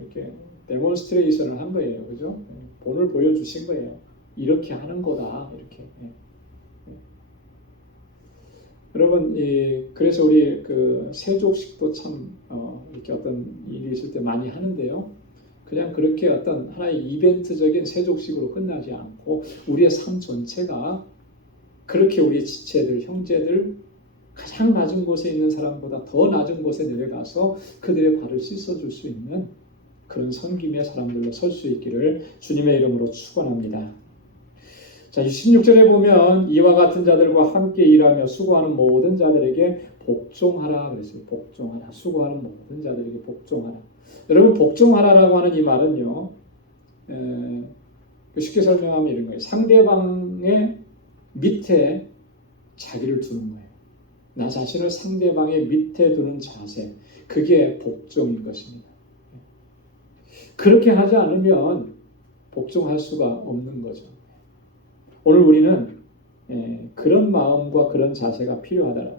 이렇게 데몬스트레이션을 한 거예요. 그죠? 본을 보여주신 거예요. 이렇게 하는 거다. 이렇게. 여러분, 그래서 우리 그 세족식도 참 이렇게 어떤 일이 있을 때 많이 하는데요. 그냥 그렇게 어떤 하나의 이벤트적인 세족식으로 끝나지 않고 우리의 삶 전체가 그렇게 우리 지체들, 형제들, 가장 낮은 곳에 있는 사람보다 더 낮은 곳에 내려가서 그들의 발을 씻어줄 수 있는 그런 섬김의 사람들로 설 수 있기를 주님의 이름으로 축원합니다. 자, 16절에 보면 이와 같은 자들과 함께 일하며 수고하는 모든 자들에게 복종하라 그랬어요. 복종하라. 수고하는 모든 자들에게 복종하라. 여러분, 복종하라라고 하는 이 말은요, 쉽게 설명하면 이런 거예요. 상대방의 밑에 자기를 두는 거예요. 나 자신을 상대방의 밑에 두는 자세, 그게 복종인 것입니다. 그렇게 하지 않으면 복종할 수가 없는 거죠. 오늘 우리는 그런 마음과 그런 자세가 필요하다.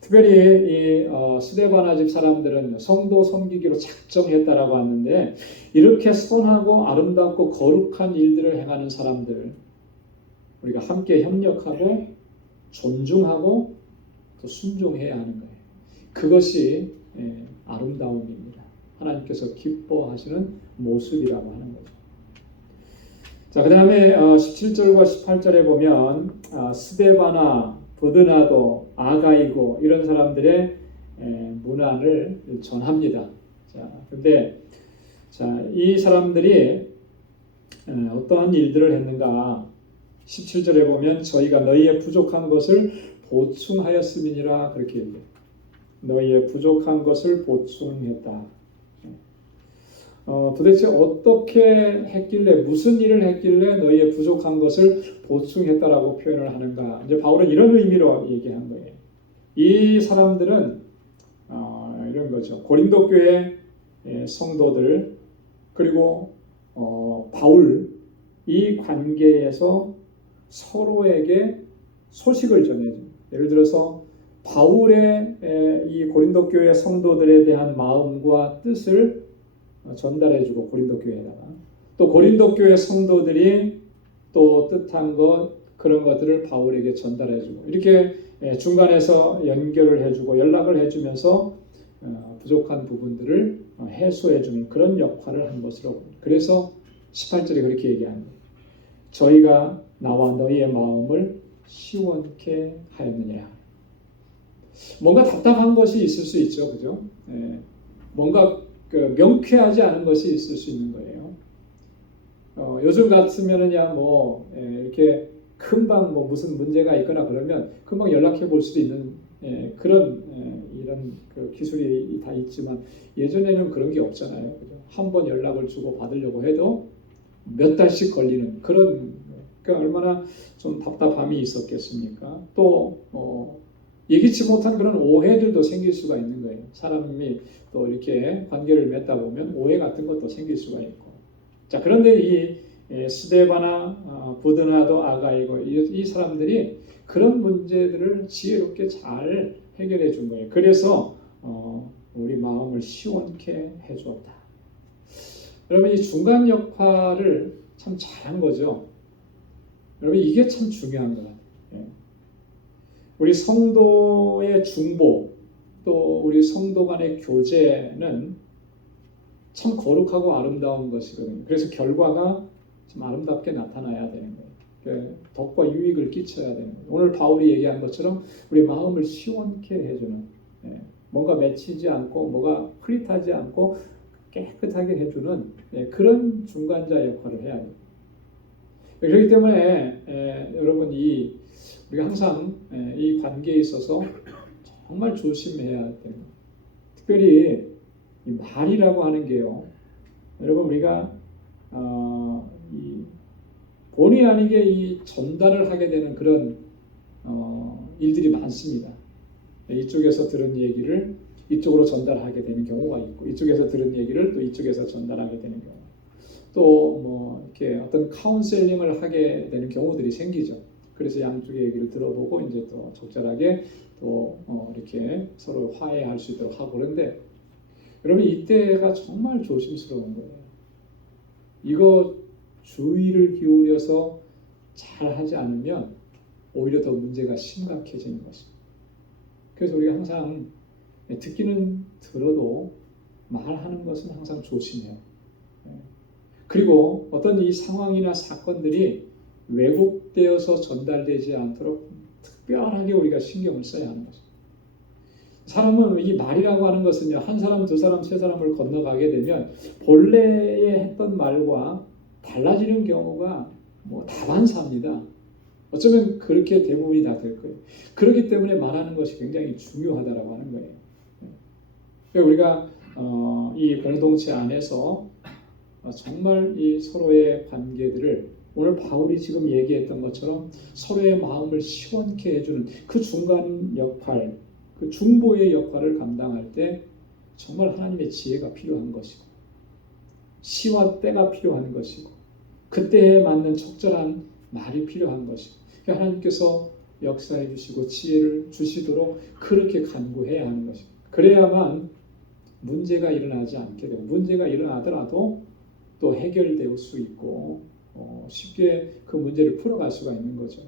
특별히 이 스데바나 집 사람들은 성도 섬기기로 작정했다라고 하는데, 이렇게 선하고 아름답고 거룩한 일들을 행하는 사람들, 우리가 함께 협력하고 존중하고 또 순종해야 하는 거예요. 그것이 아름다움입니다. 하나님께서 기뻐하시는 모습이라고 하는 거죠. 자, 그 다음에 17절과 18절에 보면 스데바나, 브드나도, 아가이고 이런 사람들의 문안을 전합니다. 자, 근데 이 사람들이 어떠한 일들을 했는가? 17절에 보면 저희가 너희의 부족한 것을 보충하였음이니라 그렇게 얘기해요. 너희의 부족한 것을 보충했다. 도대체 어떻게 했길래, 무슨 일을 했길래 너희의 부족한 것을 보충했다라고 표현을 하는가? 이제 바울은 이런 의미로 얘기한 거예요. 이 사람들은 이런 거죠. 고린도 교회 성도들 그리고 바울 이 관계에서 서로에게 소식을 전해줘. 예를 들어서 바울의 이 고린도 교회 성도들에 대한 마음과 뜻을 전달해주고 고린도 교회에다가 또 고린도 교회 성도들이 또 뜻한 것 그런 것들을 바울에게 전달해주고 이렇게 중간에서 연결을 해주고 연락을 해주면서 부족한 부분들을 해소해주는 그런 역할을 한 것으로 봅니다. 그래서 18절에 그렇게 얘기하는 거예요. 저희가 나와 너희의 마음을 시원케 하였느니라. 뭔가 답답한 것이 있을 수 있죠, 그죠? 뭔가 명쾌하지 않은 것이 있을 수 있는 거예요. 요즘 같으면은야 이렇게 금방 무슨 문제가 있거나 그러면 금방 연락해 볼 수도 있는 그런 이런 기술이 다 있지만 예전에는 그런 게 없잖아요. 한 번 연락을 주고 받으려고 해도 몇 달씩 걸리는 그런 얼마나 좀 답답함이 있었겠습니까? 또 예기치 못한 그런 오해들도 생길 수가 있는 거예요. 사람이 또 이렇게 관계를 맺다 보면 오해 같은 것도 생길 수가 있고. 자, 그런데 이 스데바나 부드나도 아가이고 이 사람들이 그런 문제들을 지혜롭게 잘 해결해 준 거예요. 그래서 우리 마음을 시원케 해주었다. 여러분 이 중간 역할을 참 잘한 거죠. 여러분 이게 참 중요한 것 같아요. 우리 성도의 중보 또 우리 성도 간의 교제는 참 거룩하고 아름다운 것이거든요. 그래서 결과가 좀 아름답게 나타나야 되는 거예요. 덕과 유익을 끼쳐야 되는 거예요. 오늘 바울이 얘기한 것처럼 우리 마음을 시원케 해주는 뭔가 맺히지 않고 뭐가 흐릿하지 않고 깨끗하게 해주는 그런 중간자 역할을 해야 돼요. 그렇기 때문에 여러분 우리가 항상 이 관계에 있어서 정말 조심해야 됩니다. 특별히 이 말이라고 하는 게요. 여러분 우리가 본의 아니게 이 전달을 하게 되는 그런 일들이 많습니다. 이쪽에서 들은 얘기를 이쪽으로 전달하게 되는 경우가 있고 이쪽에서 들은 얘기를 또 이쪽에서 전달하게 되는 경우 또 이렇게 어떤 카운셀링을 하게 되는 경우들이 생기죠. 그래서 양쪽의 얘기를 들어보고 이제 또 적절하게 또 이렇게 서로 화해할 수 있도록 하고 그런데 여러분 이때가 정말 조심스러운 거예요. 이거 주의를 기울여서 잘 하지 않으면 오히려 더 문제가 심각해지는 것입니다. 그래서 우리가 항상 듣기는 들어도 말하는 것은 항상 조심해요. 그리고 어떤 이 상황이나 사건들이 왜곡되어서 전달되지 않도록 특별하게 우리가 신경을 써야 하는 것입니다. 사람은 이 말이라고 하는 것은요, 한 사람, 두 사람, 세 사람을 건너가게 되면 본래에 했던 말과 달라지는 경우가 다반사입니다. 어쩌면 그렇게 대부분이 다 될 거예요. 그렇기 때문에 말하는 것이 굉장히 중요하다라고 하는 거예요. 우리가 이 공동체 안에서 정말 이 서로의 관계들을 오늘 바울이 지금 얘기했던 것처럼 서로의 마음을 시원케 해주는 그 중간 역할, 그 중보의 역할을 감당할 때 정말 하나님의 지혜가 필요한 것이고 시와 때가 필요한 것이고 그때에 맞는 적절한 말이 필요한 것이고 하나님께서 역사해 주시고 지혜를 주시도록 그렇게 간구해야 하는 것입니다. 그래야만 문제가 일어나지 않게 되고 문제가 일어나더라도 또 해결될 수 있고 쉽게 그 문제를 풀어갈 수가 있는 거죠.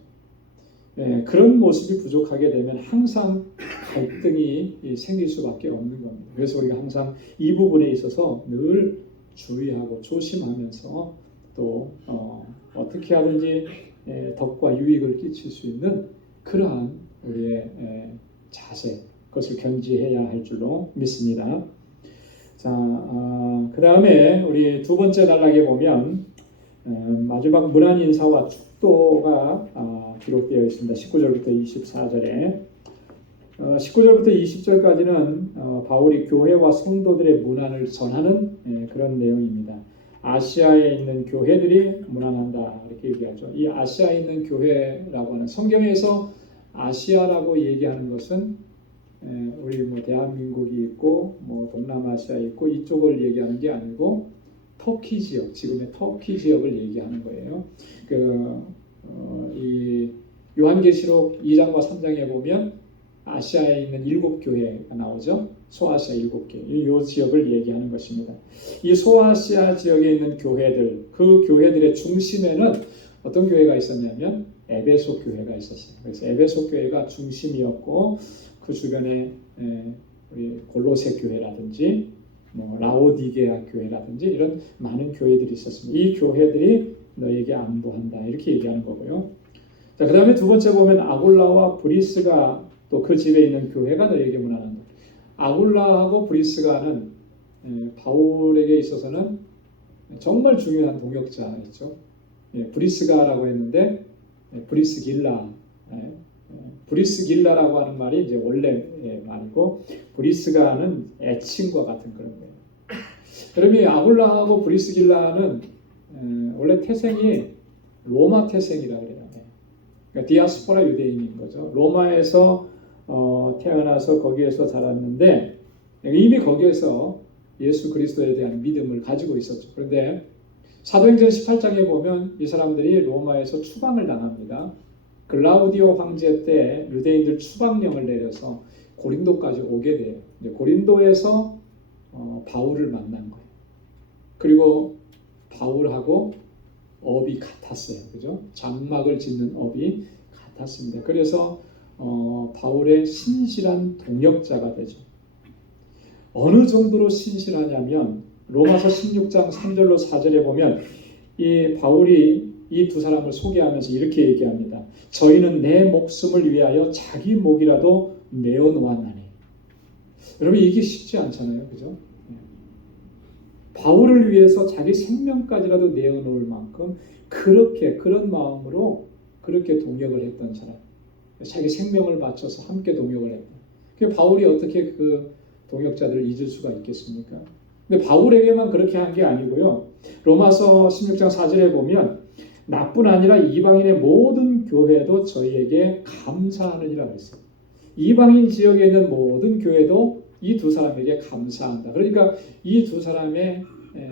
그런 모습이 부족하게 되면 항상 갈등이 생길 수밖에 없는 겁니다. 그래서 우리가 항상 이 부분에 있어서 늘 주의하고 조심하면서 또 어떻게 하든지 덕과 유익을 끼칠 수 있는 그러한 우리의 자세, 그것을 견지해야 할 줄로 믿습니다. 자, 그 다음에 우리 두 번째 단락에 보면 마지막 문안 인사와 축도가 기록되어 있습니다. 19절부터 24절에 19절부터 20절까지는 바울이 교회와 성도들의 문안을 전하는 그런 내용입니다. 아시아에 있는 교회들이 문안한다 이렇게 얘기하죠. 이 아시아에 있는 교회라고 하는 성경에서 아시아라고 얘기하는 것은 우리 뭐 대한민국이 있고 뭐 동남아시아에 있고 이쪽을 얘기하는 게 아니고 터키 지역, 지금의 터키 지역을 얘기하는 거예요. 이 요한계시록 2장과 3장에 보면 아시아에 있는 7교회가 나오죠. 소아시아 7개. 이 지역을 얘기하는 것입니다. 이 소아시아 지역에 있는 교회들, 그 교회들의 중심에는 어떤 교회가 있었냐면 에베소 교회가 있었어요. 그래서 에베소 교회가 중심이었고 그 주변에 우리 골로새 교회라든지 뭐 라오디게아 교회라든지 이런 많은 교회들이 있었습니다. 이 교회들이 너에게 안부한다 이렇게 얘기하는 거고요. 자, 그 다음에 두 번째 보면 아굴라와 브리스가 또 그 집에 있는 교회가 너에게 문안한다. 아굴라하고 브리스가는 바울에게 있어서는 정말 중요한 동역자였죠. 브리스가라고 했는데 브리스길라, 브리스길라라고 하는 말이 이제 원래 말이고 브리스가는 애칭과 같은 그런 거예요. 그러면 아굴라하고 브리스길라는 원래 태생이 로마 태생이라고 해요. 그러니까 디아스포라 유대인인 거죠. 로마에서 태어나서 거기에서 자랐는데 이미 거기에서 예수 그리스도에 대한 믿음을 가지고 있었죠. 그런데 사도행전 18장에 보면 이 사람들이 로마에서 추방을 당합니다. 글라우디오 황제 때 유대인들 추방령을 내려서 고린도까지 오게 돼요. 고린도에서 바울을 만난 거예요. 그리고 바울하고 업이 같았어요. 그죠? 장막을 짓는 업이 같았습니다. 그래서 바울의 신실한 동역자가 되죠. 어느 정도로 신실하냐면 로마서 16장 3절로 4절에 보면 이 바울이 이 두 사람을 소개하면서 이렇게 얘기합니다. 저희는 내 목숨을 위하여 자기 목이라도 내어놓았나니. 여러분 이게 쉽지 않잖아요. 그죠? 바울을 위해서 자기 생명까지라도 내어놓을 만큼 그런 마음으로 그렇게 동역을 했던 사람. 자기 생명을 바쳐서 함께 동역을 했다. 바울이 어떻게 그 동역자들을 잊을 수가 있겠습니까? 근데 바울에게만 그렇게 한 게 아니고요. 로마서 16장 4절에 보면 나뿐 아니라 이방인의 모든 교회도 저희에게 감사하느니라고 했어요. 이방인 지역에 있는 모든 교회도 이 두 사람에게 감사한다. 그러니까 이 두 사람의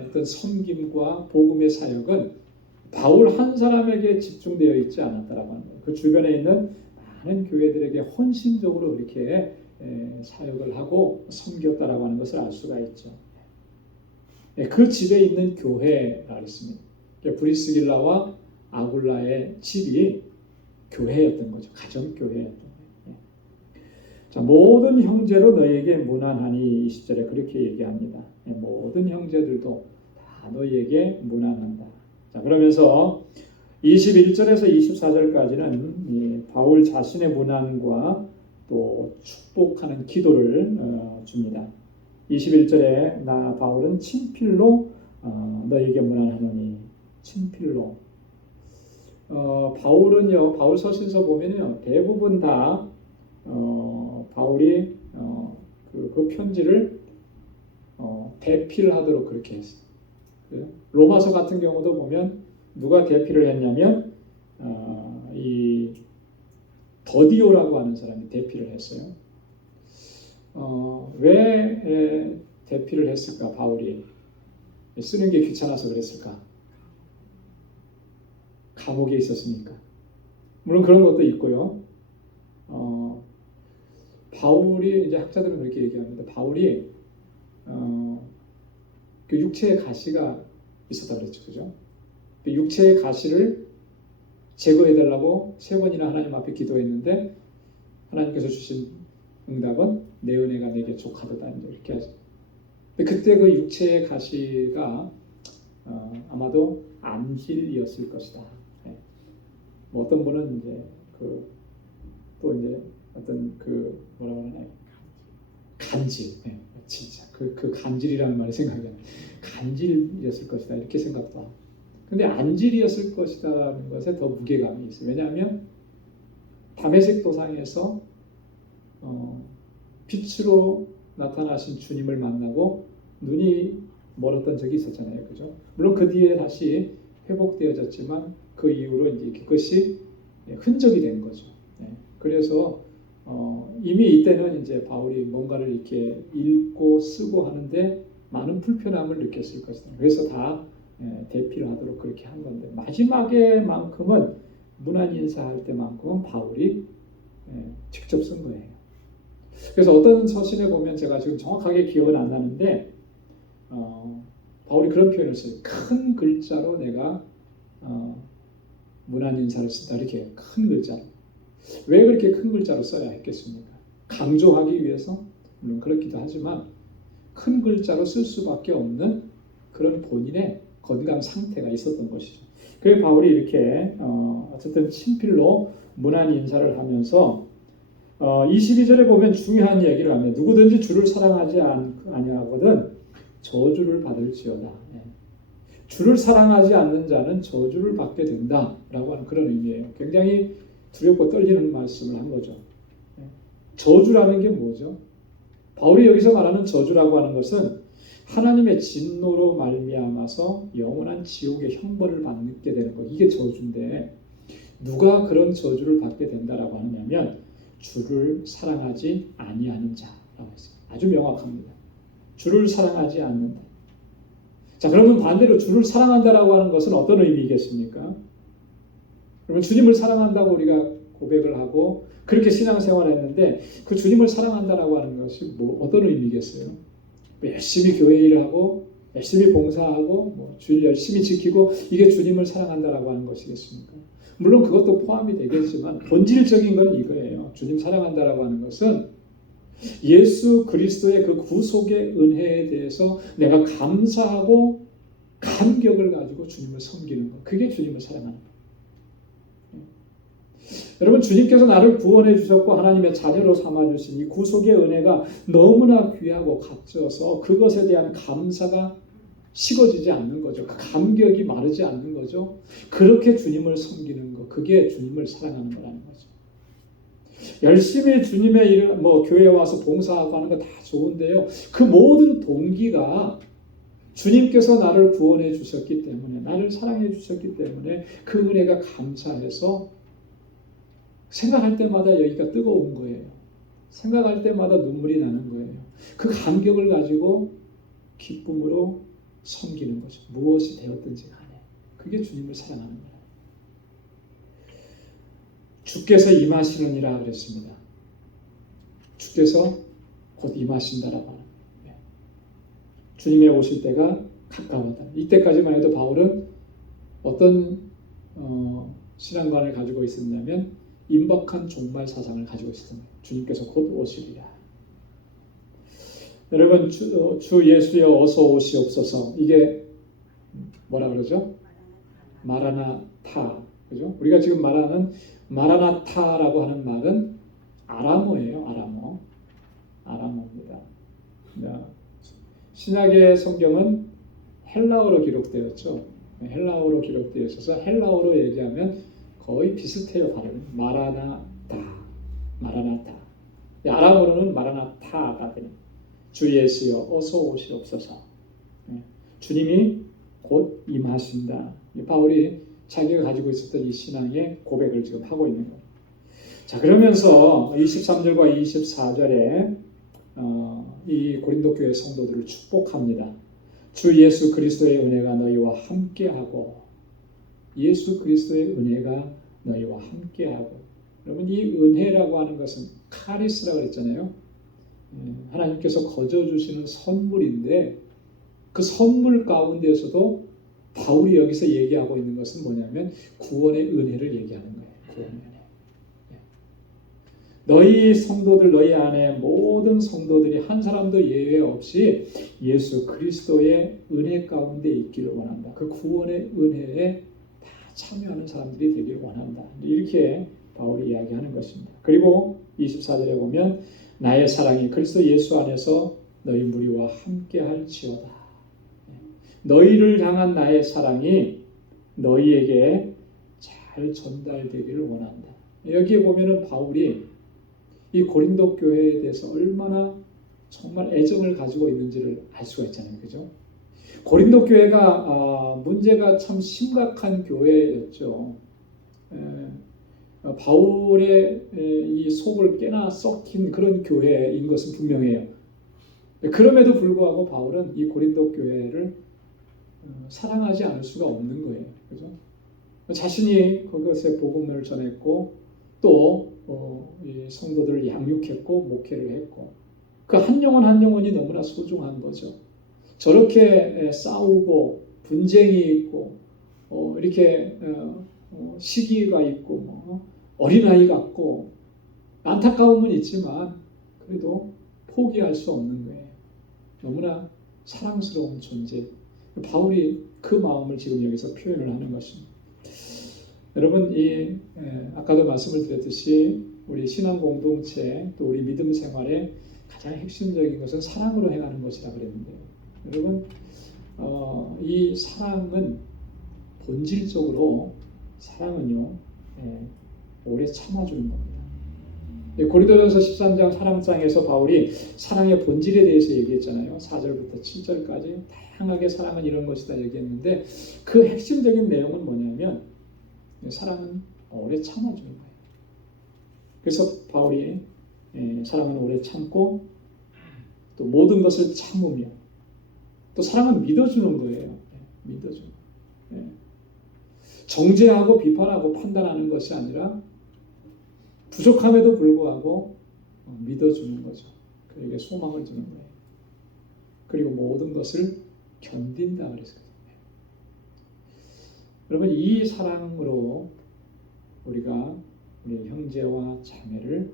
어떤 섬김과 복음의 사역은 바울 한 사람에게 집중되어 있지 않았다라고 하는 거예요. 그 주변에 있는 많은 교회들에게 헌신적으로 이렇게 사역을 하고 섬겼다라고 하는 것을 알 수가 있죠. 그 집에 있는 교회라고 했습니다. 브리스길라와 아굴라의 집이 교회였던 거죠. 가정교회였던 거예요. 자, 모든 형제로 너에게 문안하니 20절에 그렇게 얘기합니다. 모든 형제들도 다 너에게 문안한다. 자, 그러면서 21절에서 24절까지는 바울 자신의 문안과 또 축복하는 기도를 줍니다. 21절에 나 바울은 친필로 너에게 문안하노니. 친필로. 바울 서신서 보면요 대부분 다 바울이 그 편지를 대필하도록 그렇게 했어요. 로마서 같은 경우도 보면 누가 대필을 했냐면 이 더디오라고 하는 사람이 대필을 했어요. 왜 대필을 했을까? 바울이 쓰는 게 귀찮아서 그랬을까? 감옥에 있었으니까. 물론 그런 것도 있고요. 바울이 이제 학자들은 그렇게 얘기합니다. 바울이 그 육체의 가시가 있었다 그랬죠, 그죠? 그 육체의 가시를 제거해달라고 3번이나 하나님 앞에 기도했는데 하나님께서 주신 응답은 내 은혜가 내게 족하도다 이렇게 하죠. 근데 그때 그 육체의 가시가 아마도 안질이었을 것이다. 뭐 어떤 분은 이제 또 이제 어떤 뭐라고 하나요? 간질. 진짜 그 간질이라는 말이 생각이 나요. 간질이었을 것이다 이렇게 생각도 하고. 근데 안질이었을 것이다는 것에 더 무게감이 있어요. 왜냐하면 다메섹 도상에서 빛으로 나타나신 주님을 만나고 눈이 멀었던 적이 있었잖아요. 그죠? 물론 그 뒤에 다시 회복되어졌지만 그 이후로 이제 그것이 흔적이 된 거죠. 그래서 이미 이때는 이제 바울이 뭔가를 이렇게 읽고 쓰고 하는데 많은 불편함을 느꼈을 것이다. 그래서 다 대피를 하도록 그렇게 한 건데 마지막에만큼은 문안 인사할 때만큼은 바울이 직접 쓴 거예요. 그래서 어떤 서신에 보면 제가 지금 정확하게 기억은 안 나는데 바울이 그런 표현을 써요. 큰 글자로 내가 문안 인사를 쓴다. 이렇게 큰 글자로. 왜 그렇게 큰 글자로 써야 했겠습니까? 강조하기 위해서? 물론 그렇기도 하지만 큰 글자로 쓸 수밖에 없는 그런 본인의 건강 상태가 있었던 것이죠. 그래서 바울이 이렇게 어쨌든 친필로 문안 인사를 하면서 22절에 보면 중요한 이야기를 합니다. 누구든지 주를 사랑하지 아니하거든 저주를 받을지어다. 주를 사랑하지 않는 자는 저주를 받게 된다라고 하는 그런 의미예요. 굉장히 두렵고 떨리는 말씀을 한 거죠. 저주라는 게 뭐죠? 바울이 여기서 말하는 저주라고 하는 것은 하나님의 진노로 말미암아서 영원한 지옥의 형벌을 받게 되는 것. 이게 저주인데 누가 그런 저주를 받게 된다라고 하느냐면 주를 사랑하지 아니하는 자라고 했어요. 아주 명확합니다. 주를 사랑하지 않는다. 자, 그러면 반대로 주를 사랑한다라고 하는 것은 어떤 의미겠습니까? 그러면 주님을 사랑한다고 우리가 고백을 하고 그렇게 신앙생활을 했는데 그 주님을 사랑한다라고 하는 것이 어떤 의미겠어요? 열심히 교회 일을 하고 열심히 봉사하고 주일 열심히 지키고 이게 주님을 사랑한다라고 하는 것이겠습니까? 물론 그것도 포함이 되겠지만 본질적인 건 이거예요. 주님 사랑한다라고 하는 것은 예수 그리스도의 그 구속의 은혜에 대해서 내가 감사하고 감격을 가지고 주님을 섬기는 것. 그게 주님을 사랑하는 것. 여러분, 주님께서 나를 구원해 주셨고 하나님의 자녀로 삼아주신 이 구속의 은혜가 너무나 귀하고 값져서 그것에 대한 감사가 식어지지 않는 거죠. 그 감격이 마르지 않는 거죠. 그렇게 주님을 섬기는 것, 그게 주님을 사랑하는 거라는 거죠. 열심히 주님의 일, 교회에 와서 봉사하고 하는 거 다 좋은데요. 그 모든 동기가 주님께서 나를 구원해 주셨기 때문에, 나를 사랑해 주셨기 때문에 그 은혜가 감사해서 생각할 때마다 여기가 뜨거운 거예요. 생각할 때마다 눈물이 나는 거예요. 그 감격을 가지고 기쁨으로 섬기는 거죠. 무엇이 되었든지 간에. 그게 주님을 사랑하는 거예요. 주께서 임하시느니라 그랬습니다. 주께서 곧 임하신다라고 하는 거예요. 주님의 오실 때가 가까웠다. 이때까지만 해도 바울은 어떤 신앙관을 가지고 있었냐면 임박한 종말 사상을 가지고 있었던 거예요. 주님께서 곧 오시리라. 여러분, 주 예수여 어서 오시옵소서. 이게 뭐라 그러죠? 마라나타. 그죠? 우리가 지금 말하는 마라나타라고 하는 말은 아람어예요. 아람어입니다. 신약의 성경은 헬라어로 기록되었죠. 헬라어로 기록되어 있어서 헬라어로 얘기하면 거의 비슷해요. 발음은 마라나타. 아람어로는 마라나타가 되는 주 예수여 어서 오시옵소서. 주님이 곧 임하신다. 바울이 자기가 가지고 있었던 이 신앙의 고백을 지금 하고 있는 거예요. 자, 그러면서 23절과 24절에 이 고린도 교회 성도들을 축복합니다. 주 예수 그리스도의 은혜가 너희와 함께하고, 예수 그리스도의 은혜가 너희와 함께하고. 여러분, 이 은혜라고 하는 것은 카리스라고 했잖아요. 하나님께서 거저 주시는 선물인데 그 선물 가운데에서도 바울이 여기서 얘기하고 있는 것은 뭐냐면 구원의 은혜를 얘기하는 거예요. 구원의 은혜. 너희 성도들, 너희 안에 모든 성도들이 한 사람도 예외 없이 예수 그리스도의 은혜 가운데 있기를 원한다. 그 구원의 은혜에 다 참여하는 사람들이 되기를 원한다. 이렇게 바울이 이야기하는 것입니다. 그리고 24절에 보면 나의 사랑이 그리스도 예수 안에서 너희 무리와 함께 할지어다. 너희를 향한 나의 사랑이 너희에게 잘 전달되기를 원한다. 여기에 보면은 바울이 이 고린도 교회에 대해서 얼마나 정말 애정을 가지고 있는지를 알 수가 있잖아요. 그죠? 고린도 교회가 문제가 참 심각한 교회였죠. 바울의 이 속을 깨나 썩힌 그런 교회인 것은 분명해요. 그럼에도 불구하고 바울은 이 고린도 교회를 사랑하지 않을 수가 없는 거예요. 그죠? 자신이 그것에 복음을 전했고 또 이 성도들을 양육했고 목회를 했고 그 한 영혼 한 영혼이 너무나 소중한 거죠. 저렇게 싸우고 분쟁이 있고 이렇게 시기가 있고 어린아이 같고 안타까움은 있지만 그래도 포기할 수 없는 거예요. 너무나 사랑스러운 존재. 바울이 그 마음을 지금 여기서 표현을 하는 것입니다. 여러분, 아까도 말씀을 드렸듯이 우리 신앙 공동체 또 우리 믿음 생활의 가장 핵심적인 것은 사랑으로 행하는 것이라 그랬는데요. 여러분, 이 사랑은 본질적으로 사랑은요, 오래 참아주는 겁니다. 고린도전서 13장 사랑장에서 바울이 사랑의 본질에 대해서 얘기했잖아요. 4절부터 7절까지 다양하게 사랑은 이런 것이다 얘기했는데 그 핵심적인 내용은 뭐냐면 사랑은 오래 참아주는 거예요. 그래서 바울이 사랑은 오래 참고 또 모든 것을 참으며 또 사랑은 믿어주는 거예요. 믿어주는 거예요. 정죄하고 비판하고 판단하는 것이 아니라 부족함에도 불구하고 믿어주는 거죠. 그에게 소망을 주는 거예요. 그리고 모든 것을 견딘다 그랬어요. 여러분, 이 사랑으로 우리가 우리 형제와 자매를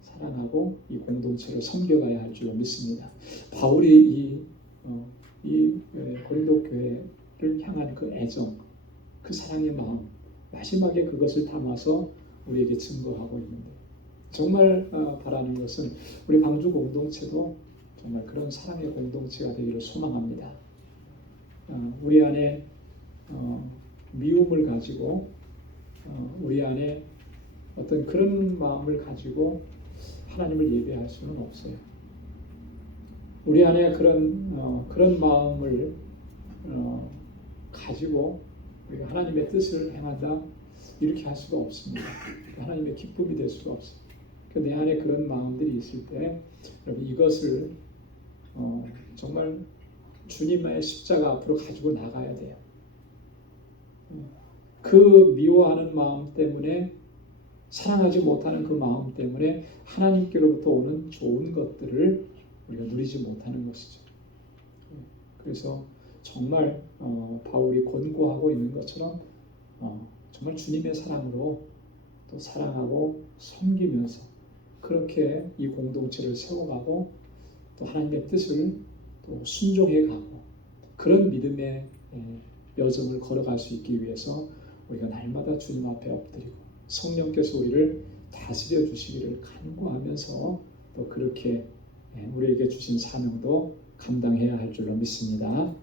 사랑하고 이 공동체를 섬겨가야 할 줄로 믿습니다. 바울이 이 고린도 교회를 향한 그 애정, 그 사랑의 마음, 마지막에 그것을 담아서 우리에게 증거하고 있는데 정말 바라는 것은 우리 방주 공동체도 정말 그런 사랑의 공동체가 되기를 소망합니다. 우리 안에 미움을 가지고 우리 안에 어떤 그런 마음을 가지고 하나님을 예배할 수는 없어요. 우리 안에 그런 마음을 가지고 우리가 하나님의 뜻을 행한다 이렇게 할 수가 없습니다. 하나님의 기쁨이 될 수가 없어요. 내 안에 그런 마음들이 있을 때 여러분 이것을 정말 주님의 십자가 앞으로 가지고 나가야 돼요. 그 미워하는 마음 때문에 사랑하지 못하는 그 마음 때문에 하나님께로부터 오는 좋은 것들을 우리가 누리지 못하는 것이죠. 그래서 정말 바울이 권고하고 있는 것처럼 정말 주님의 사랑으로 또 사랑하고 섬기면서 그렇게 이 공동체를 세워가고 또 하나님의 뜻을 또 순종해 가고 그런 믿음의 여정을 걸어갈 수 있기 위해서 우리가 날마다 주님 앞에 엎드리고 성령께서 우리를 다스려 주시기를 간구하면서 또 그렇게 우리에게 주신 사명도 감당해야 할 줄로 믿습니다.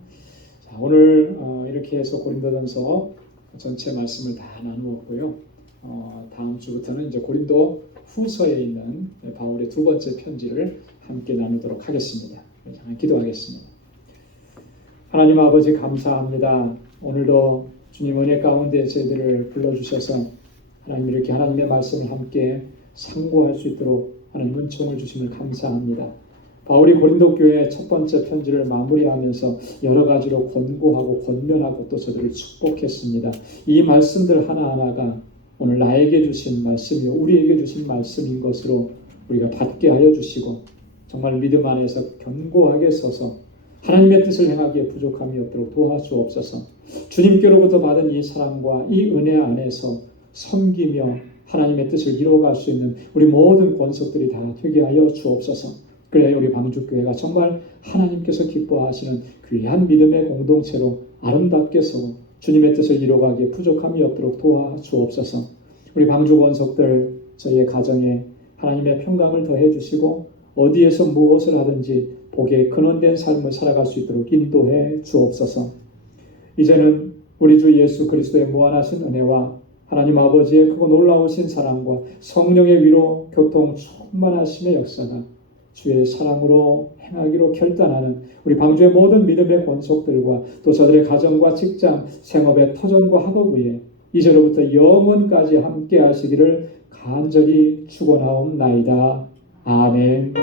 자, 오늘 이렇게 해서 고린도전서 전체 말씀을 다 나누었고요. 다음 주부터는 이제 고린도 후서에 있는 바울의 두 번째 편지를 함께 나누도록 하겠습니다. 기도하겠습니다. 하나님 아버지 감사합니다. 오늘도 주님 은혜 가운데 저희들을 불러주셔서 하나님 이렇게 하나님의 말씀을 함께 상고할 수 있도록 하나님 은총을 주심을 감사합니다. 바울이 고린도 교회 첫 번째 편지를 마무리하면서 여러 가지로 권고하고 권면하고 또 저들을 축복했습니다. 이 말씀들 하나하나가 오늘 나에게 주신 말씀이요 우리에게 주신 말씀인 것으로 우리가 받게 하여 주시고 정말 믿음 안에서 견고하게 서서 하나님의 뜻을 행하기에 부족함이 없도록 도와주옵소서. 주님께로부터 받은 이 사랑과 이 은혜 안에서 섬기며 하나님의 뜻을 이루어갈 수 있는 우리 모든 권속들이 다 되게 하여 주옵소서. 그래야 우리 방주교회가 정말 하나님께서 기뻐하시는 귀한 믿음의 공동체로 아름답게 서고 주님의 뜻을 이루어가기에 부족함이 없도록 도와주옵소서. 우리 방주 권속들 저희의 가정에 하나님의 평강을 더해 주시고 어디에서 무엇을 하든지 복에 근원된 삶을 살아갈 수 있도록 인도해 주옵소서. 이제는 우리 주 예수 그리스도의 무한하신 은혜와 하나님 아버지의 크고 놀라우신 사랑과 성령의 위로 교통 충만하심의 역사가 주의 사랑으로 행하기로 결단하는 우리 방주의 모든 믿음의 권속들과 또 저들의 가정과 직장, 생업의 터전과 학업 위에 이제로부터 영원까지 함께 하시기를 간절히 축원하옵나이다. 아멘.